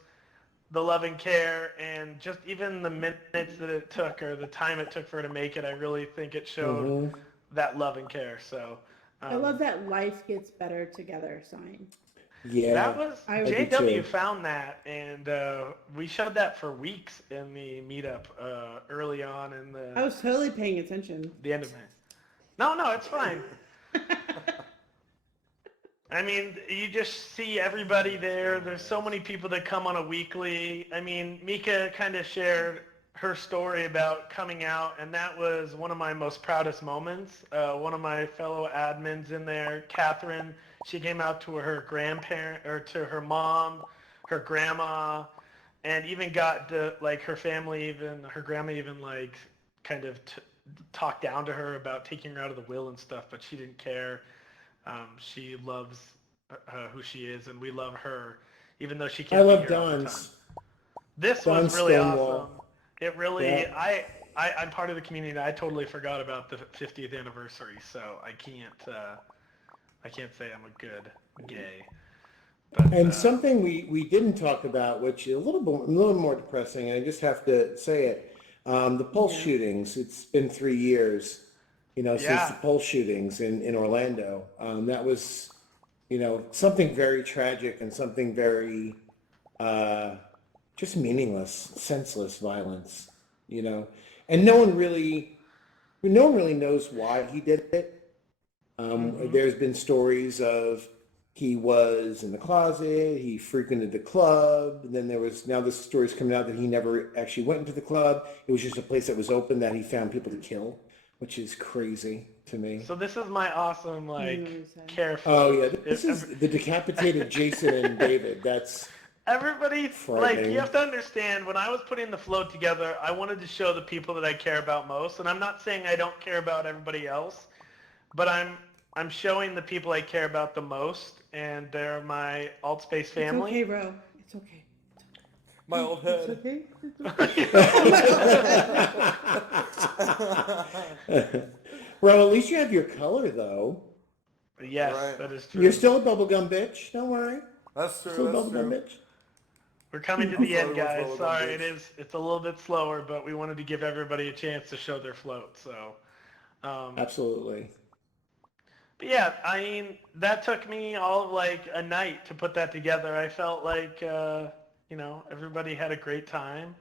the love and care, and just even the minutes that it took or the time it took for her to make it, I really think it showed that love and care. So I love that life gets better together sign. Yeah. That was I do JW too. found that, and we showed that for weeks in the meetup early on in I was totally paying attention. the end of May. No, it's fine. I mean, you just see everybody there. There's so many people that come on a weekly. I mean, Mika kind of shared her story about coming out, and that was one of my most proudest moments. One of my fellow admins in there, Catherine, she came out to her grandparent, or to her mom, her grandma, and even got to, like, her family, even her grandma even, like, kind of talked down to her about taking her out of the will and stuff, but she didn't care. She loves who she is, and we love her, even though she I can't be love here all the time. Don's. This Don was really Stonewall. awesome. It really, Yeah. I'm part of the community. I totally forgot about the 50th anniversary, so I can't say I'm a good gay. But, And something we didn't talk about, which is a little more depressing, and I just have to say it, the Pulse shootings. It's been 3 years, since the Pulse shootings in Orlando. That was, something very tragic and something very just meaningless, senseless violence, and no one really knows why he did it. There's been stories of he was in the closet, he frequented the club, and then now this story's coming out that he never actually went into the club. It was just a place that was open that he found people to kill, which is crazy to me. So this is my awesome, care Oh float. yeah, this is the decapitated Jason and David. That's everybody, frightening. you have to understand, when I was putting the float together, I wanted to show the people that I care about most, and I'm not saying I don't care about everybody else, but I'm showing the people I care about the most, and they're my alt space family. It's okay, bro. It's okay. My old head. It's okay. Well, at least you have your color, though. Yes, Right. that is true. You're still a bubblegum bitch. Don't worry. That's true. Still a That's bubblegum true. bitch. We're coming to the end, Everyone's guys. bubblegum Sorry, bitch. it's a little bit slower, but we wanted to give everybody a chance to show their float. So, Absolutely. but yeah, I mean, that took me all of a night to put that together. I felt like everybody had a great time.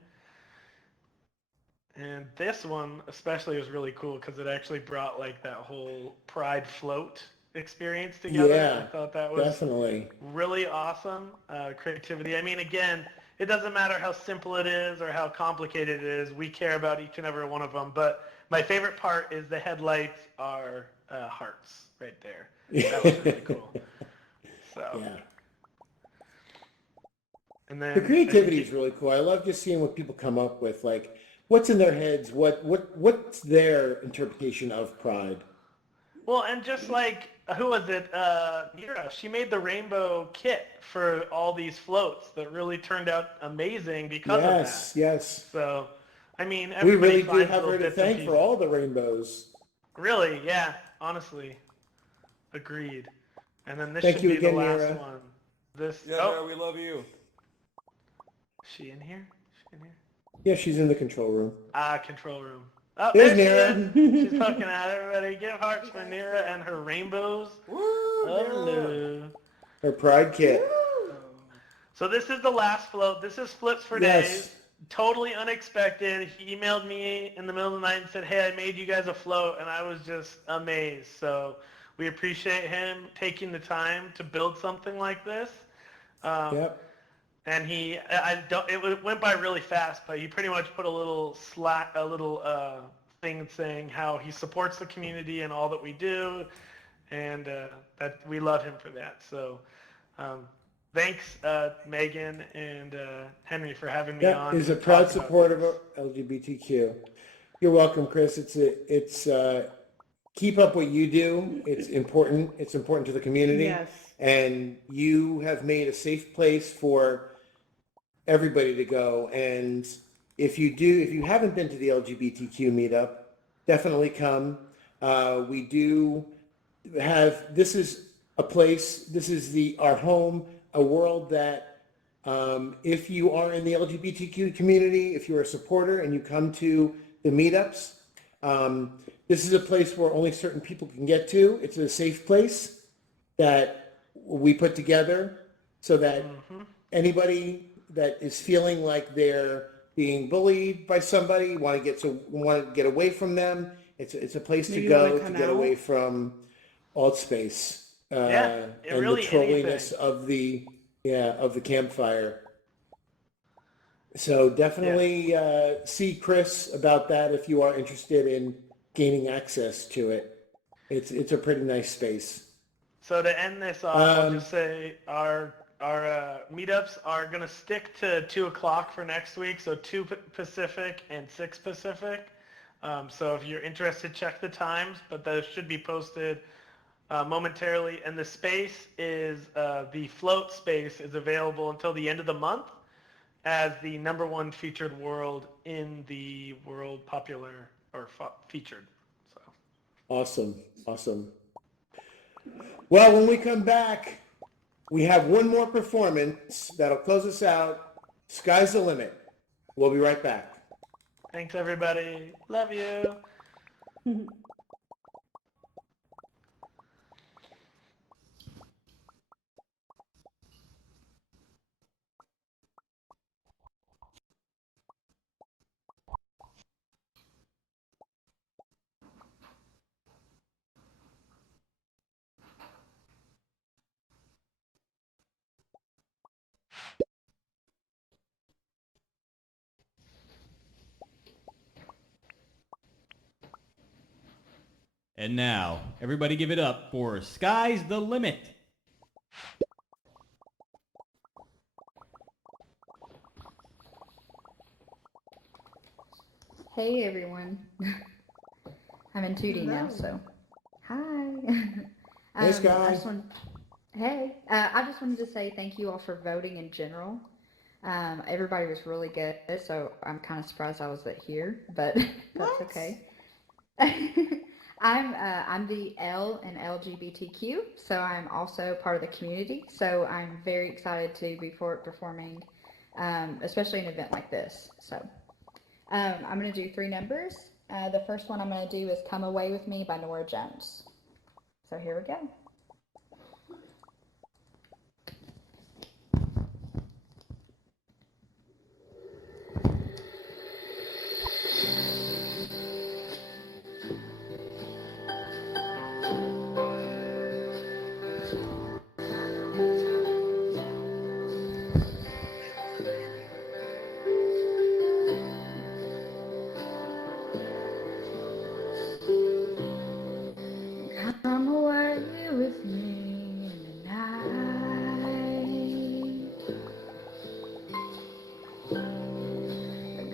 And this one especially was really cool because it actually brought that whole Pride float experience together. Yeah, I thought that was definitely. really awesome creativity. I mean, again, it doesn't matter how simple it is or how complicated it is. We care about each and every one of them. But my favorite part is the headlights are hearts right there. That was really cool. So. Yeah. And then The creativity is really cool. I love just seeing what people come up with, like what's in their heads, what's their interpretation of Pride. Well, and just who was it? Mira. She made the rainbow kit for all these floats that really turned out amazing because of that. Yes. So, I mean, We everybody really do finds have her little to bits and thank for pieces. all the rainbows. Really, yeah, honestly, agreed. And then this Thank should you be again, the last Mira. one. This. Yeah, oh, Mira, we love you. is she in here? Is she in here? Yeah, she's in the control room. Control room. Oh, There's there Nira. she is. She's poking at everybody. Give hearts for Nira and her rainbows. Woo, Hello. Her Pride kit. So this is the last float. This is Flips for Yes. Days. Totally unexpected. He emailed me in the middle of the night and said, hey, I made you guys a float, and I was just amazed. So we appreciate him taking the time to build something like this. Yep. And it went by really fast, but he pretty much put a little thing saying how he supports the community and all that we do, and that we love him for that. So thanks, Megan and Henry, for having me on. He's a to proud talk about supporter this. of LGBTQ. You're welcome, Chris. It's keep up what you do. It's important. It's important to the community. Yes. And you have made a safe place for everybody to go. And if you haven't been to the LGBTQ meetup, definitely come. We do have, this is a place, this is our home, a world that if you are in the LGBTQ community, if you're a supporter and you come to the meetups, this is a place where only certain people can get to. It's a safe place that we put together so that anybody that is feeling like they're being bullied by somebody, want to get away from them, it's a place to go to get away from alt space and really the trolliness of the campfire. So definitely see Chris about that if you are interested in gaining access to it. It's a pretty nice space. So to end this off, I'll just say our meetups are going to stick to 2 o'clock for next week, so 2 Pacific and 6 Pacific. So if you're interested, check the times, but those should be posted momentarily. And the space is, the float space is available until the end of the month as the #1 featured world in the world popular or featured. So awesome. Well, when we come back, we have one more performance that'll close us out. Sky's the limit. We'll be right back. Thanks, everybody. Love you. And now, everybody give it up for Sky's the Limit. Hey everyone. I'm in 2D now, so hi. Hey, Sky. I just wanted to say thank you all for voting in general. Everybody was really good, so I'm kind of surprised I wasn't here, but that's okay. I'm the L in LGBTQ, so I'm also part of the community. So I'm very excited to be performing, especially an event like this. So I'm going to do 3 numbers. The first one I'm going to do is "Come Away with Me" by Nora Jones. So here we go. Come away with me tonight.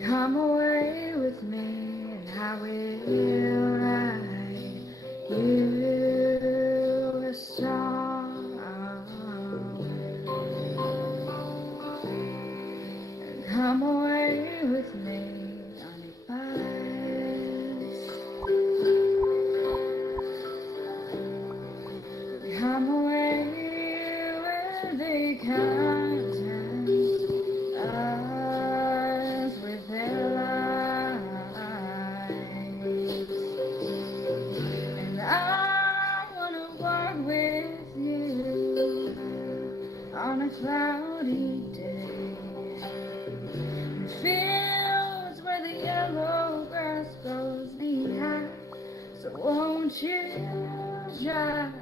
Come away with me and I will write you a song. Come away with me on a bus. Come away where they content us with their lives. And I wanna walk with you on a cloudy day. In fields where the yellow grass grows knee high. So won't you just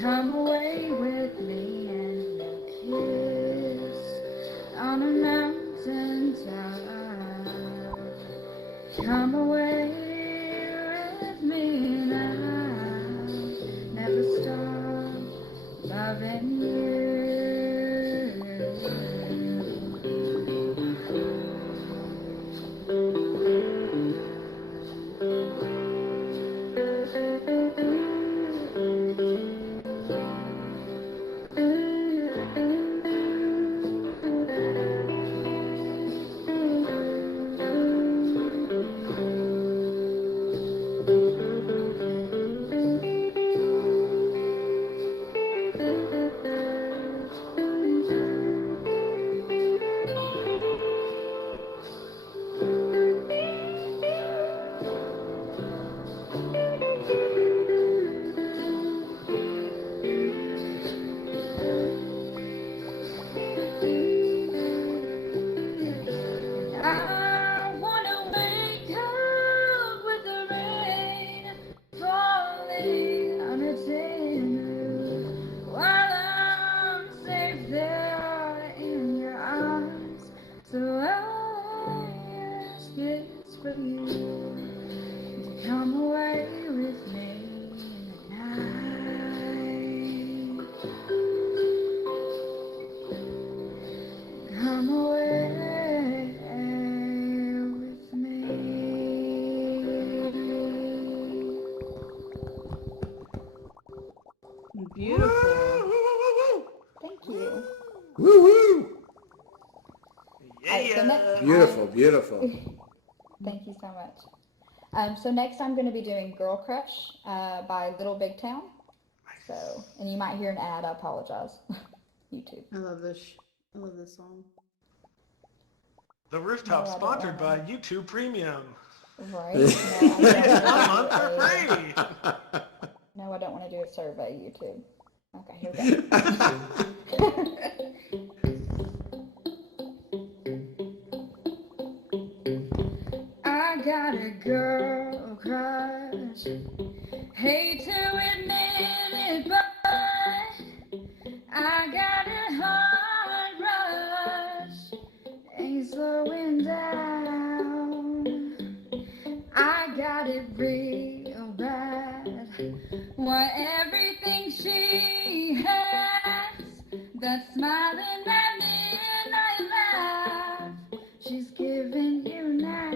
come away with me and we'll kiss on a mountain top. Come away with me and I'll never stop loving you. Thank you. Woo woo! Alright, so next Beautiful, beautiful. Thank you so much. So next I'm going to be doing Girl Crush by Little Big Town. So, and you might hear an ad. I apologize. YouTube. I love this. I love this song. The Rooftop, No, I don't sponsored by wanna. YouTube Premium. Right. No, I Get don't 1 wanna month do for a- free. No, I don't want to do a survey, YouTube. Okay, here we go. I got a girl crush. Hate to admit it, but I got a heart rush. Ain't slowing down. I got it real bad. Why everything she has, that smiling at midnight laugh, she's giving you now.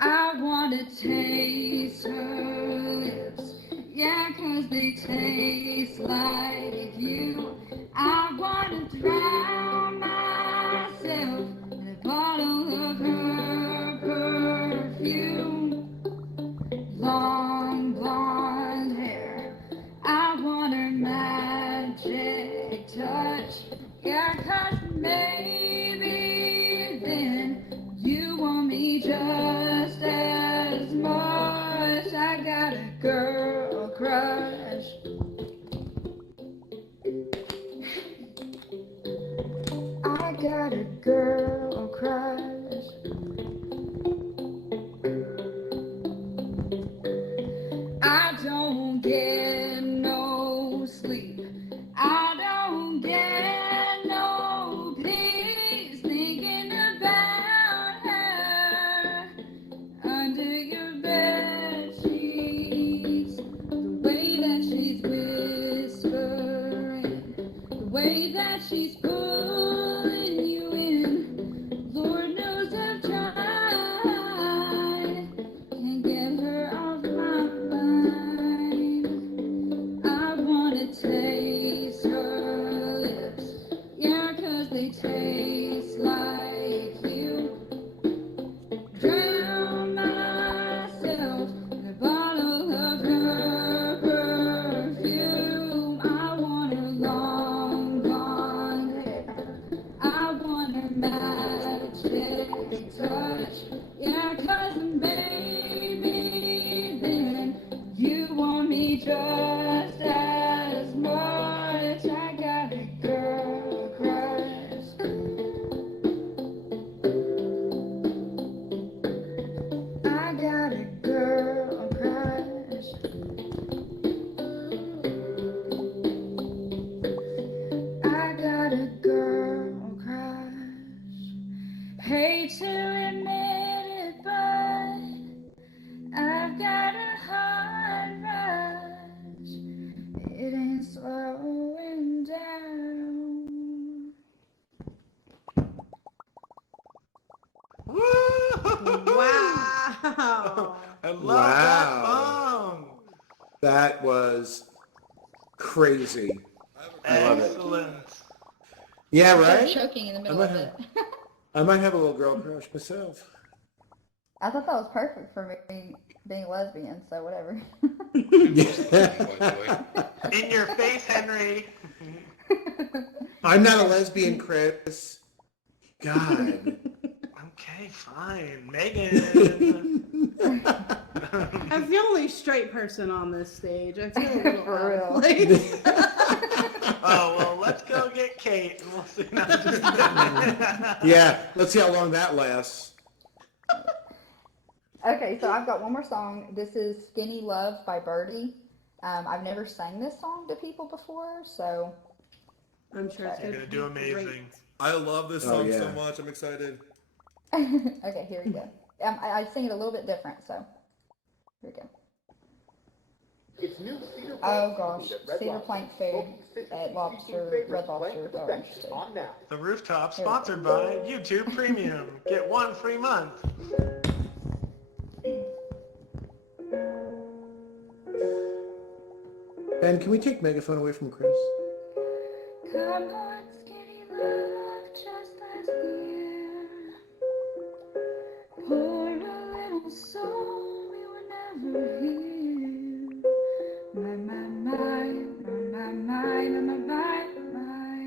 I wanna taste her lips, yeah, 'cause they taste like you. I wanna drown myself in a bottle of her perfume. Long blonde hair, I want her magic touch, yeah, 'cause maybe then you want me just as much. I got a girl crush. I got a girl crush. I don't get no sleep. I don't get no peace thinking about her under your bed sheets. The way that she's whispering, the way that she's pulling you in. Lord knows I've tried, can't get her off my mind. I wanna taste her lips, yeah, 'cause they taste like you. Drown myself in a bottle of her perfume. I want her long blonde hair, I want her magic touch, yeah, 'cause maybe then you want me just as much. I got a girl crush. I got a girl crush. I got a girl crush. Hate to admit it, but I've got a heart rush. It ain't slowing down. Wow. I love that song. That was crazy. I love it. Excellent. Yeah, I'm right? choking in the middle of it. I might have a little girl crush myself. I thought that was perfect for me being lesbian, so whatever. In your face, Henry. I'm not a lesbian, Chris. God. Okay, fine. Megan. As the only straight person on this stage, I feel a little For out of real. place. Oh, well, let's go get Kate and we'll see. No, I'm just kidding. Yeah, let's see how long that lasts. Okay, so I've got one more song. This is Skinny Love by Birdie. I've never sang this song to people before, so I'm sure it's You're going to do amazing. I love this Oh, song yeah. so much. I'm excited. okay, here we go. I sing it a little bit different, so here we go. Oh gosh, Cedar Plank food at Lobster, Red Lobster, if you're interested. The Rooftop, sponsored by YouTube Premium. Get 1 free month. Ben, can we take megaphone away from Chris? Come on, skinny love, just last year. Pour a little soul, we were never here. My, my, my, my, my, my, my, my, my.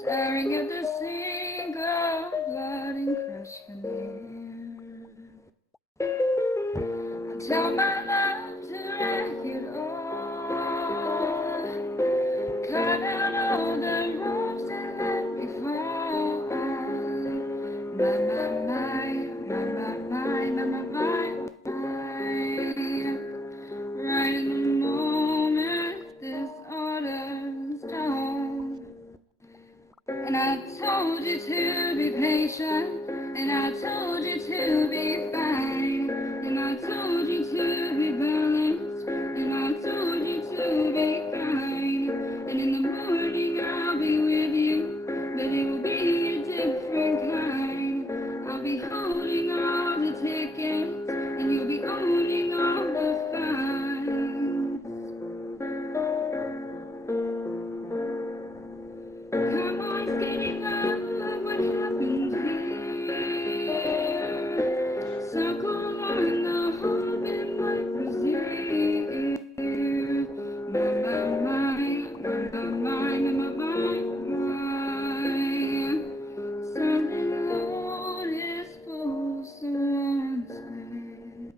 Staring at the single blood and crushed veneer. I tell my love to wreck it all. Cut out all the ropes and let me fall. My, my, my, my, my, my, my, my, my. Right in the moment, this order's done. And I told you to be patient, and I told you to be fine, and I told you to be balanced, and I told you to be kind. And in the morning I'll be with you, but it will be a different kind. I'll be holding all the tickets, and you'll be owning all the fines. Come on, skinny love, what happened here? Circle on the hope and what was here. My, my, my, my, my, my, my, my. Something Lord is supposed to once say.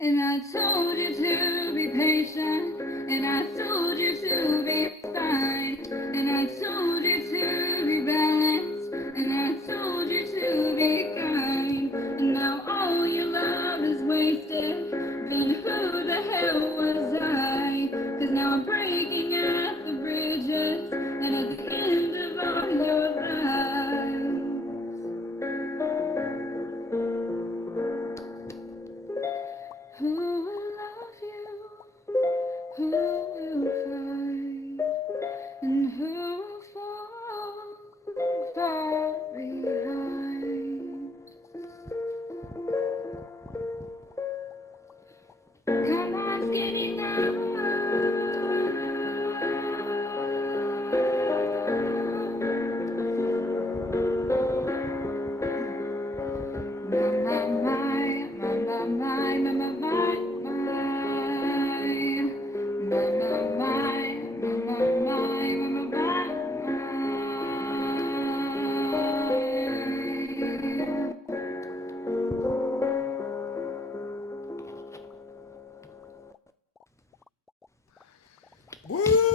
And I told you to be patient, and I told you to be fine, and I told you to be balanced, and I told you to be kind. And now all your love is wasted, then who the hell was I? 'Cause now I'm breaking at the bridges, and at the end of all your lives. Who will love you? Who will fight? And who will fall far behind? Come on, skinny love. My, my, my, my, my, my, my, my, my, my. My, my, my, my, my, my, my, my,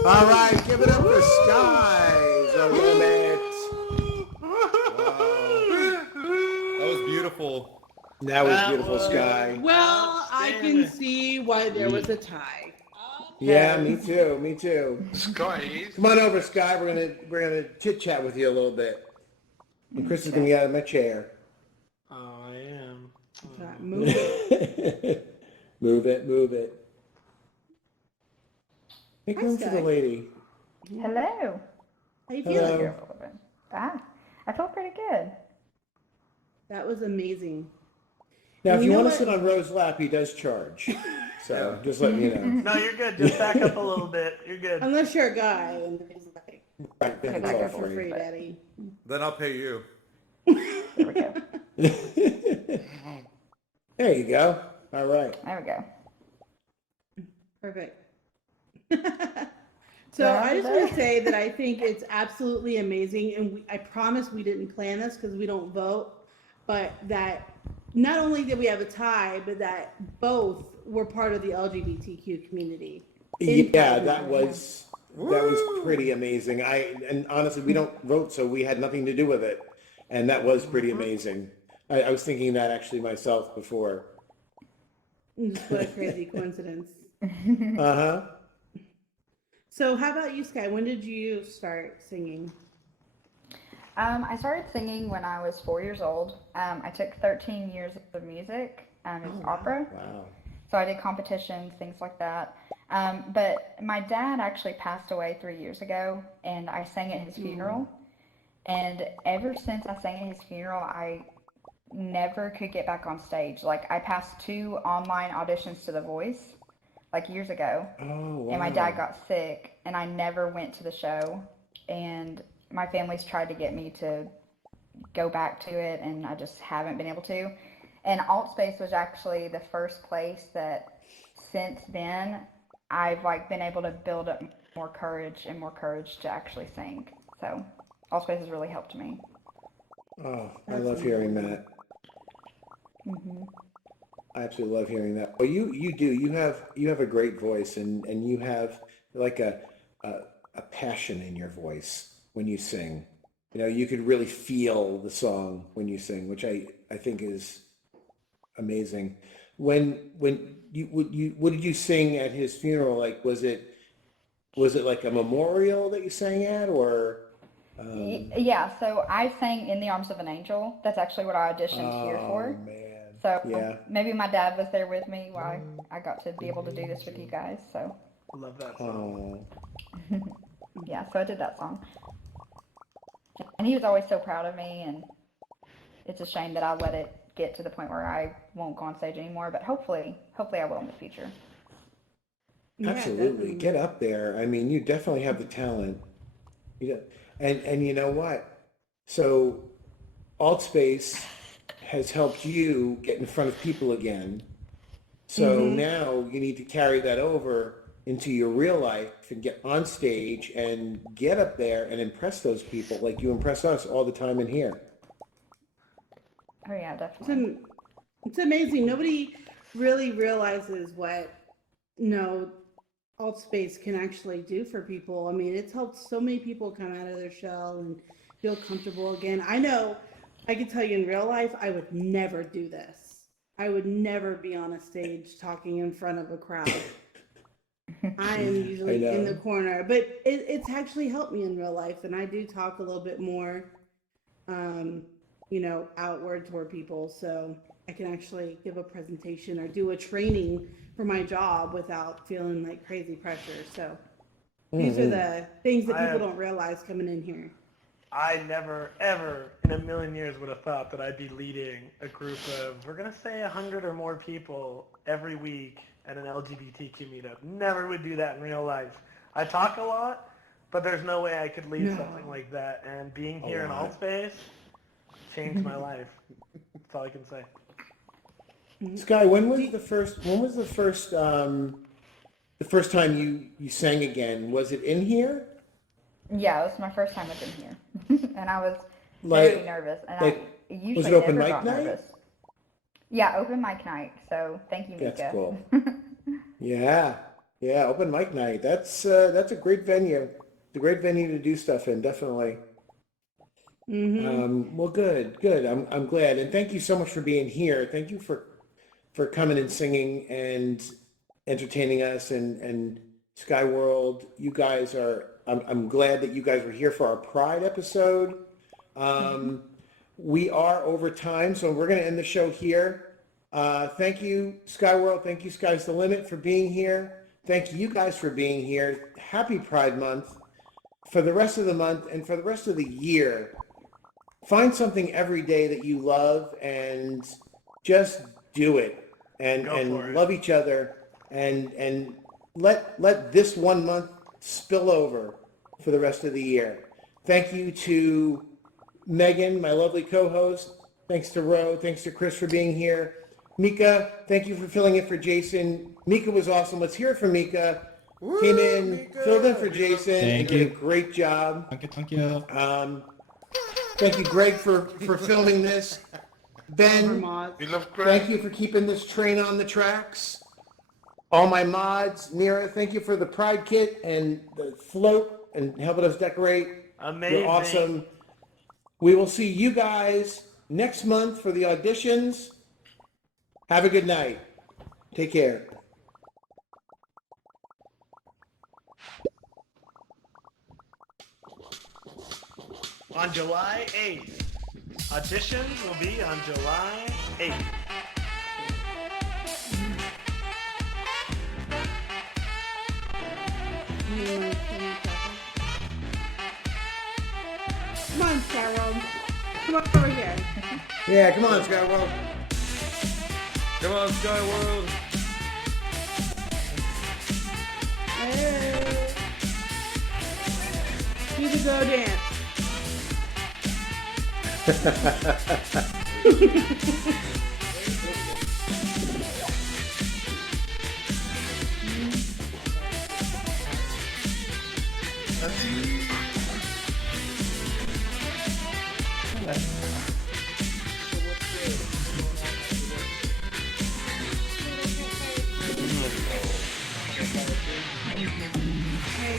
All right, give it up for Skies a little bit. That was beautiful. That was beautiful, Sky. Well, I can see why there was a tie. Yeah, me too. Me too. Sky. Come on over, Sky. We're gonna chit chat with you a little bit. And Chris is gonna get out of my chair. Oh, I am. Move it. Move it. Move it. Make room for the lady. Hello. How you Hello. feeling? I feel pretty good. That was amazing. Now, if You you know want to what? sit on Rose's lap, he does charge. So just letting you know. No, you're good. Just back up a little bit. You're good. Unless you're a guy and he's like, Right, then it's back all up for free. free, daddy. Then I'll pay you. There we go. There you go. All right. There we go. Perfect. So I just want to say that I think it's absolutely amazing, and I promise we didn't plan this because we don't vote, but that not only did we have a tie, but that both were part of the LGBTQ community. Yeah, that was pretty amazing. And honestly, we don't vote, so we had nothing to do with it, and that was pretty amazing. I was thinking that actually myself before. Just what a crazy coincidence. Uh-huh. So how about you, Sky? When did you start singing? I started singing when I was 4 years old. I took 13 years of music. It's opera. Wow. So I did competitions, things like that. But my dad actually passed away 3 years ago, and I sang at his funeral. And ever since I sang at his funeral, I never could get back on stage. Like, I passed 2 online auditions to The Voice, like years ago. Oh, wow. And my dad got sick, and I never went to the show. And my family's tried to get me to go back to it, and I just haven't been able to. And Altspace was actually the first place that since then I've like been able to build up more courage to actually sing. So Altspace has really helped me. Oh, I love hearing that. Mm-hmm. I absolutely love hearing that. Well, you have a great voice, and you have like a passion in your voice when you sing. You know, you could really feel the song when you sing, which I think is amazing. When what did you sing at his funeral? Like, was it like a memorial that you sang at, or? Yeah, so I sang In the Arms of an Angel. That's actually what I auditioned here for. Oh, man. So Yeah. maybe my dad was there with me while I got to be able to do this with you guys. So I love that song. Oh. yeah, so I did that song. And he was always so proud of me, and it's a shame that I let it get to the point where I won't go on stage anymore, but hopefully I will in the future. Yeah, Absolutely. definitely. Get up there. I mean, you definitely have the talent. And you know what? So Altspace has helped you get in front of people again. So now you need to carry that over into your real life and get on stage and get up there and impress those people like you impress us all the time in here. Oh yeah, definitely. It's amazing. Nobody really realizes what Altspace can actually do for people. I mean, it's helped so many people come out of their shell and feel comfortable again. I know, I can tell you in real life, I would never do this. I would never be on a stage talking in front of a crowd. I am usually in the corner, but it's actually helped me in real life, and I do talk a little bit more, outward toward people, so I can actually give a presentation or do a training for my job without feeling like crazy pressure. So these are the things that people don't realize coming in here. I never, ever in a million years would have thought that I'd be leading a group of, we're going to say 100 or more people every week at an LGBTQ meetup. Never would do that in real life. I talk a lot, but there's no way I could lead something like that. And being here in Altspace changed my life. That's all I can say. Sky, when was the first time you sang again? Was it in here? Yeah, it was my first time up in here, and I was very nervous. And I usually was it open never mic got night? nervous. Yeah, open mic night. So thank you, Mika. That's cool. Yeah, open mic night. That's a great venue. It's a great venue to do stuff in, definitely. Well, good. I'm glad, and thank you so much for being here. Thank you for coming and singing and entertaining us, and Sky World. You guys are. I'm glad that you guys were here for our Pride episode. We are over time, so we're going to end the show here. Thank you, Sky World. Thank you, Sky's the Limit, for being here. Thank you guys for being here. Happy Pride Month. For the rest of the month and for the rest of the year, find something every day that you love and just do it. And love each other and let this 1 month spill over for the rest of the year. Thank you to Megan, my lovely co-host. Thanks to Ro. Thanks to Chris for being here. Mika, thank you for filling in for Jason. Mika was awesome. Let's hear it from Mika. Woo, Came in, Mika. filled in for Jason, and did a great job. Thank you. Thank you, Greg, for filming this. Ben, We love Greg. thank you for keeping this train on the tracks. All my mods, Nira, thank you for the Pride kit and the float and helping us decorate. Amazing. You're awesome. We will see you guys next month for the auditions. Have a good night. Take care. On July 8th. Auditions will be on July 8th. Come on, Skyworld. Come over here. Yeah, come on, Sky World. Come on, Sky World. go dance.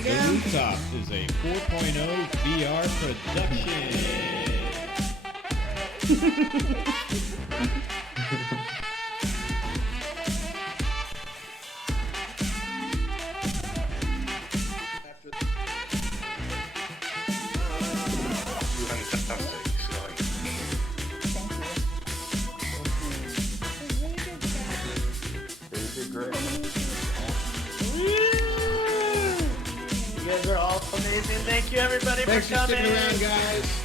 The Rooftop is a 4.0 VR production. You guys are all amazing. Thank you, everybody, Thanks for for coming. sticking around, guys.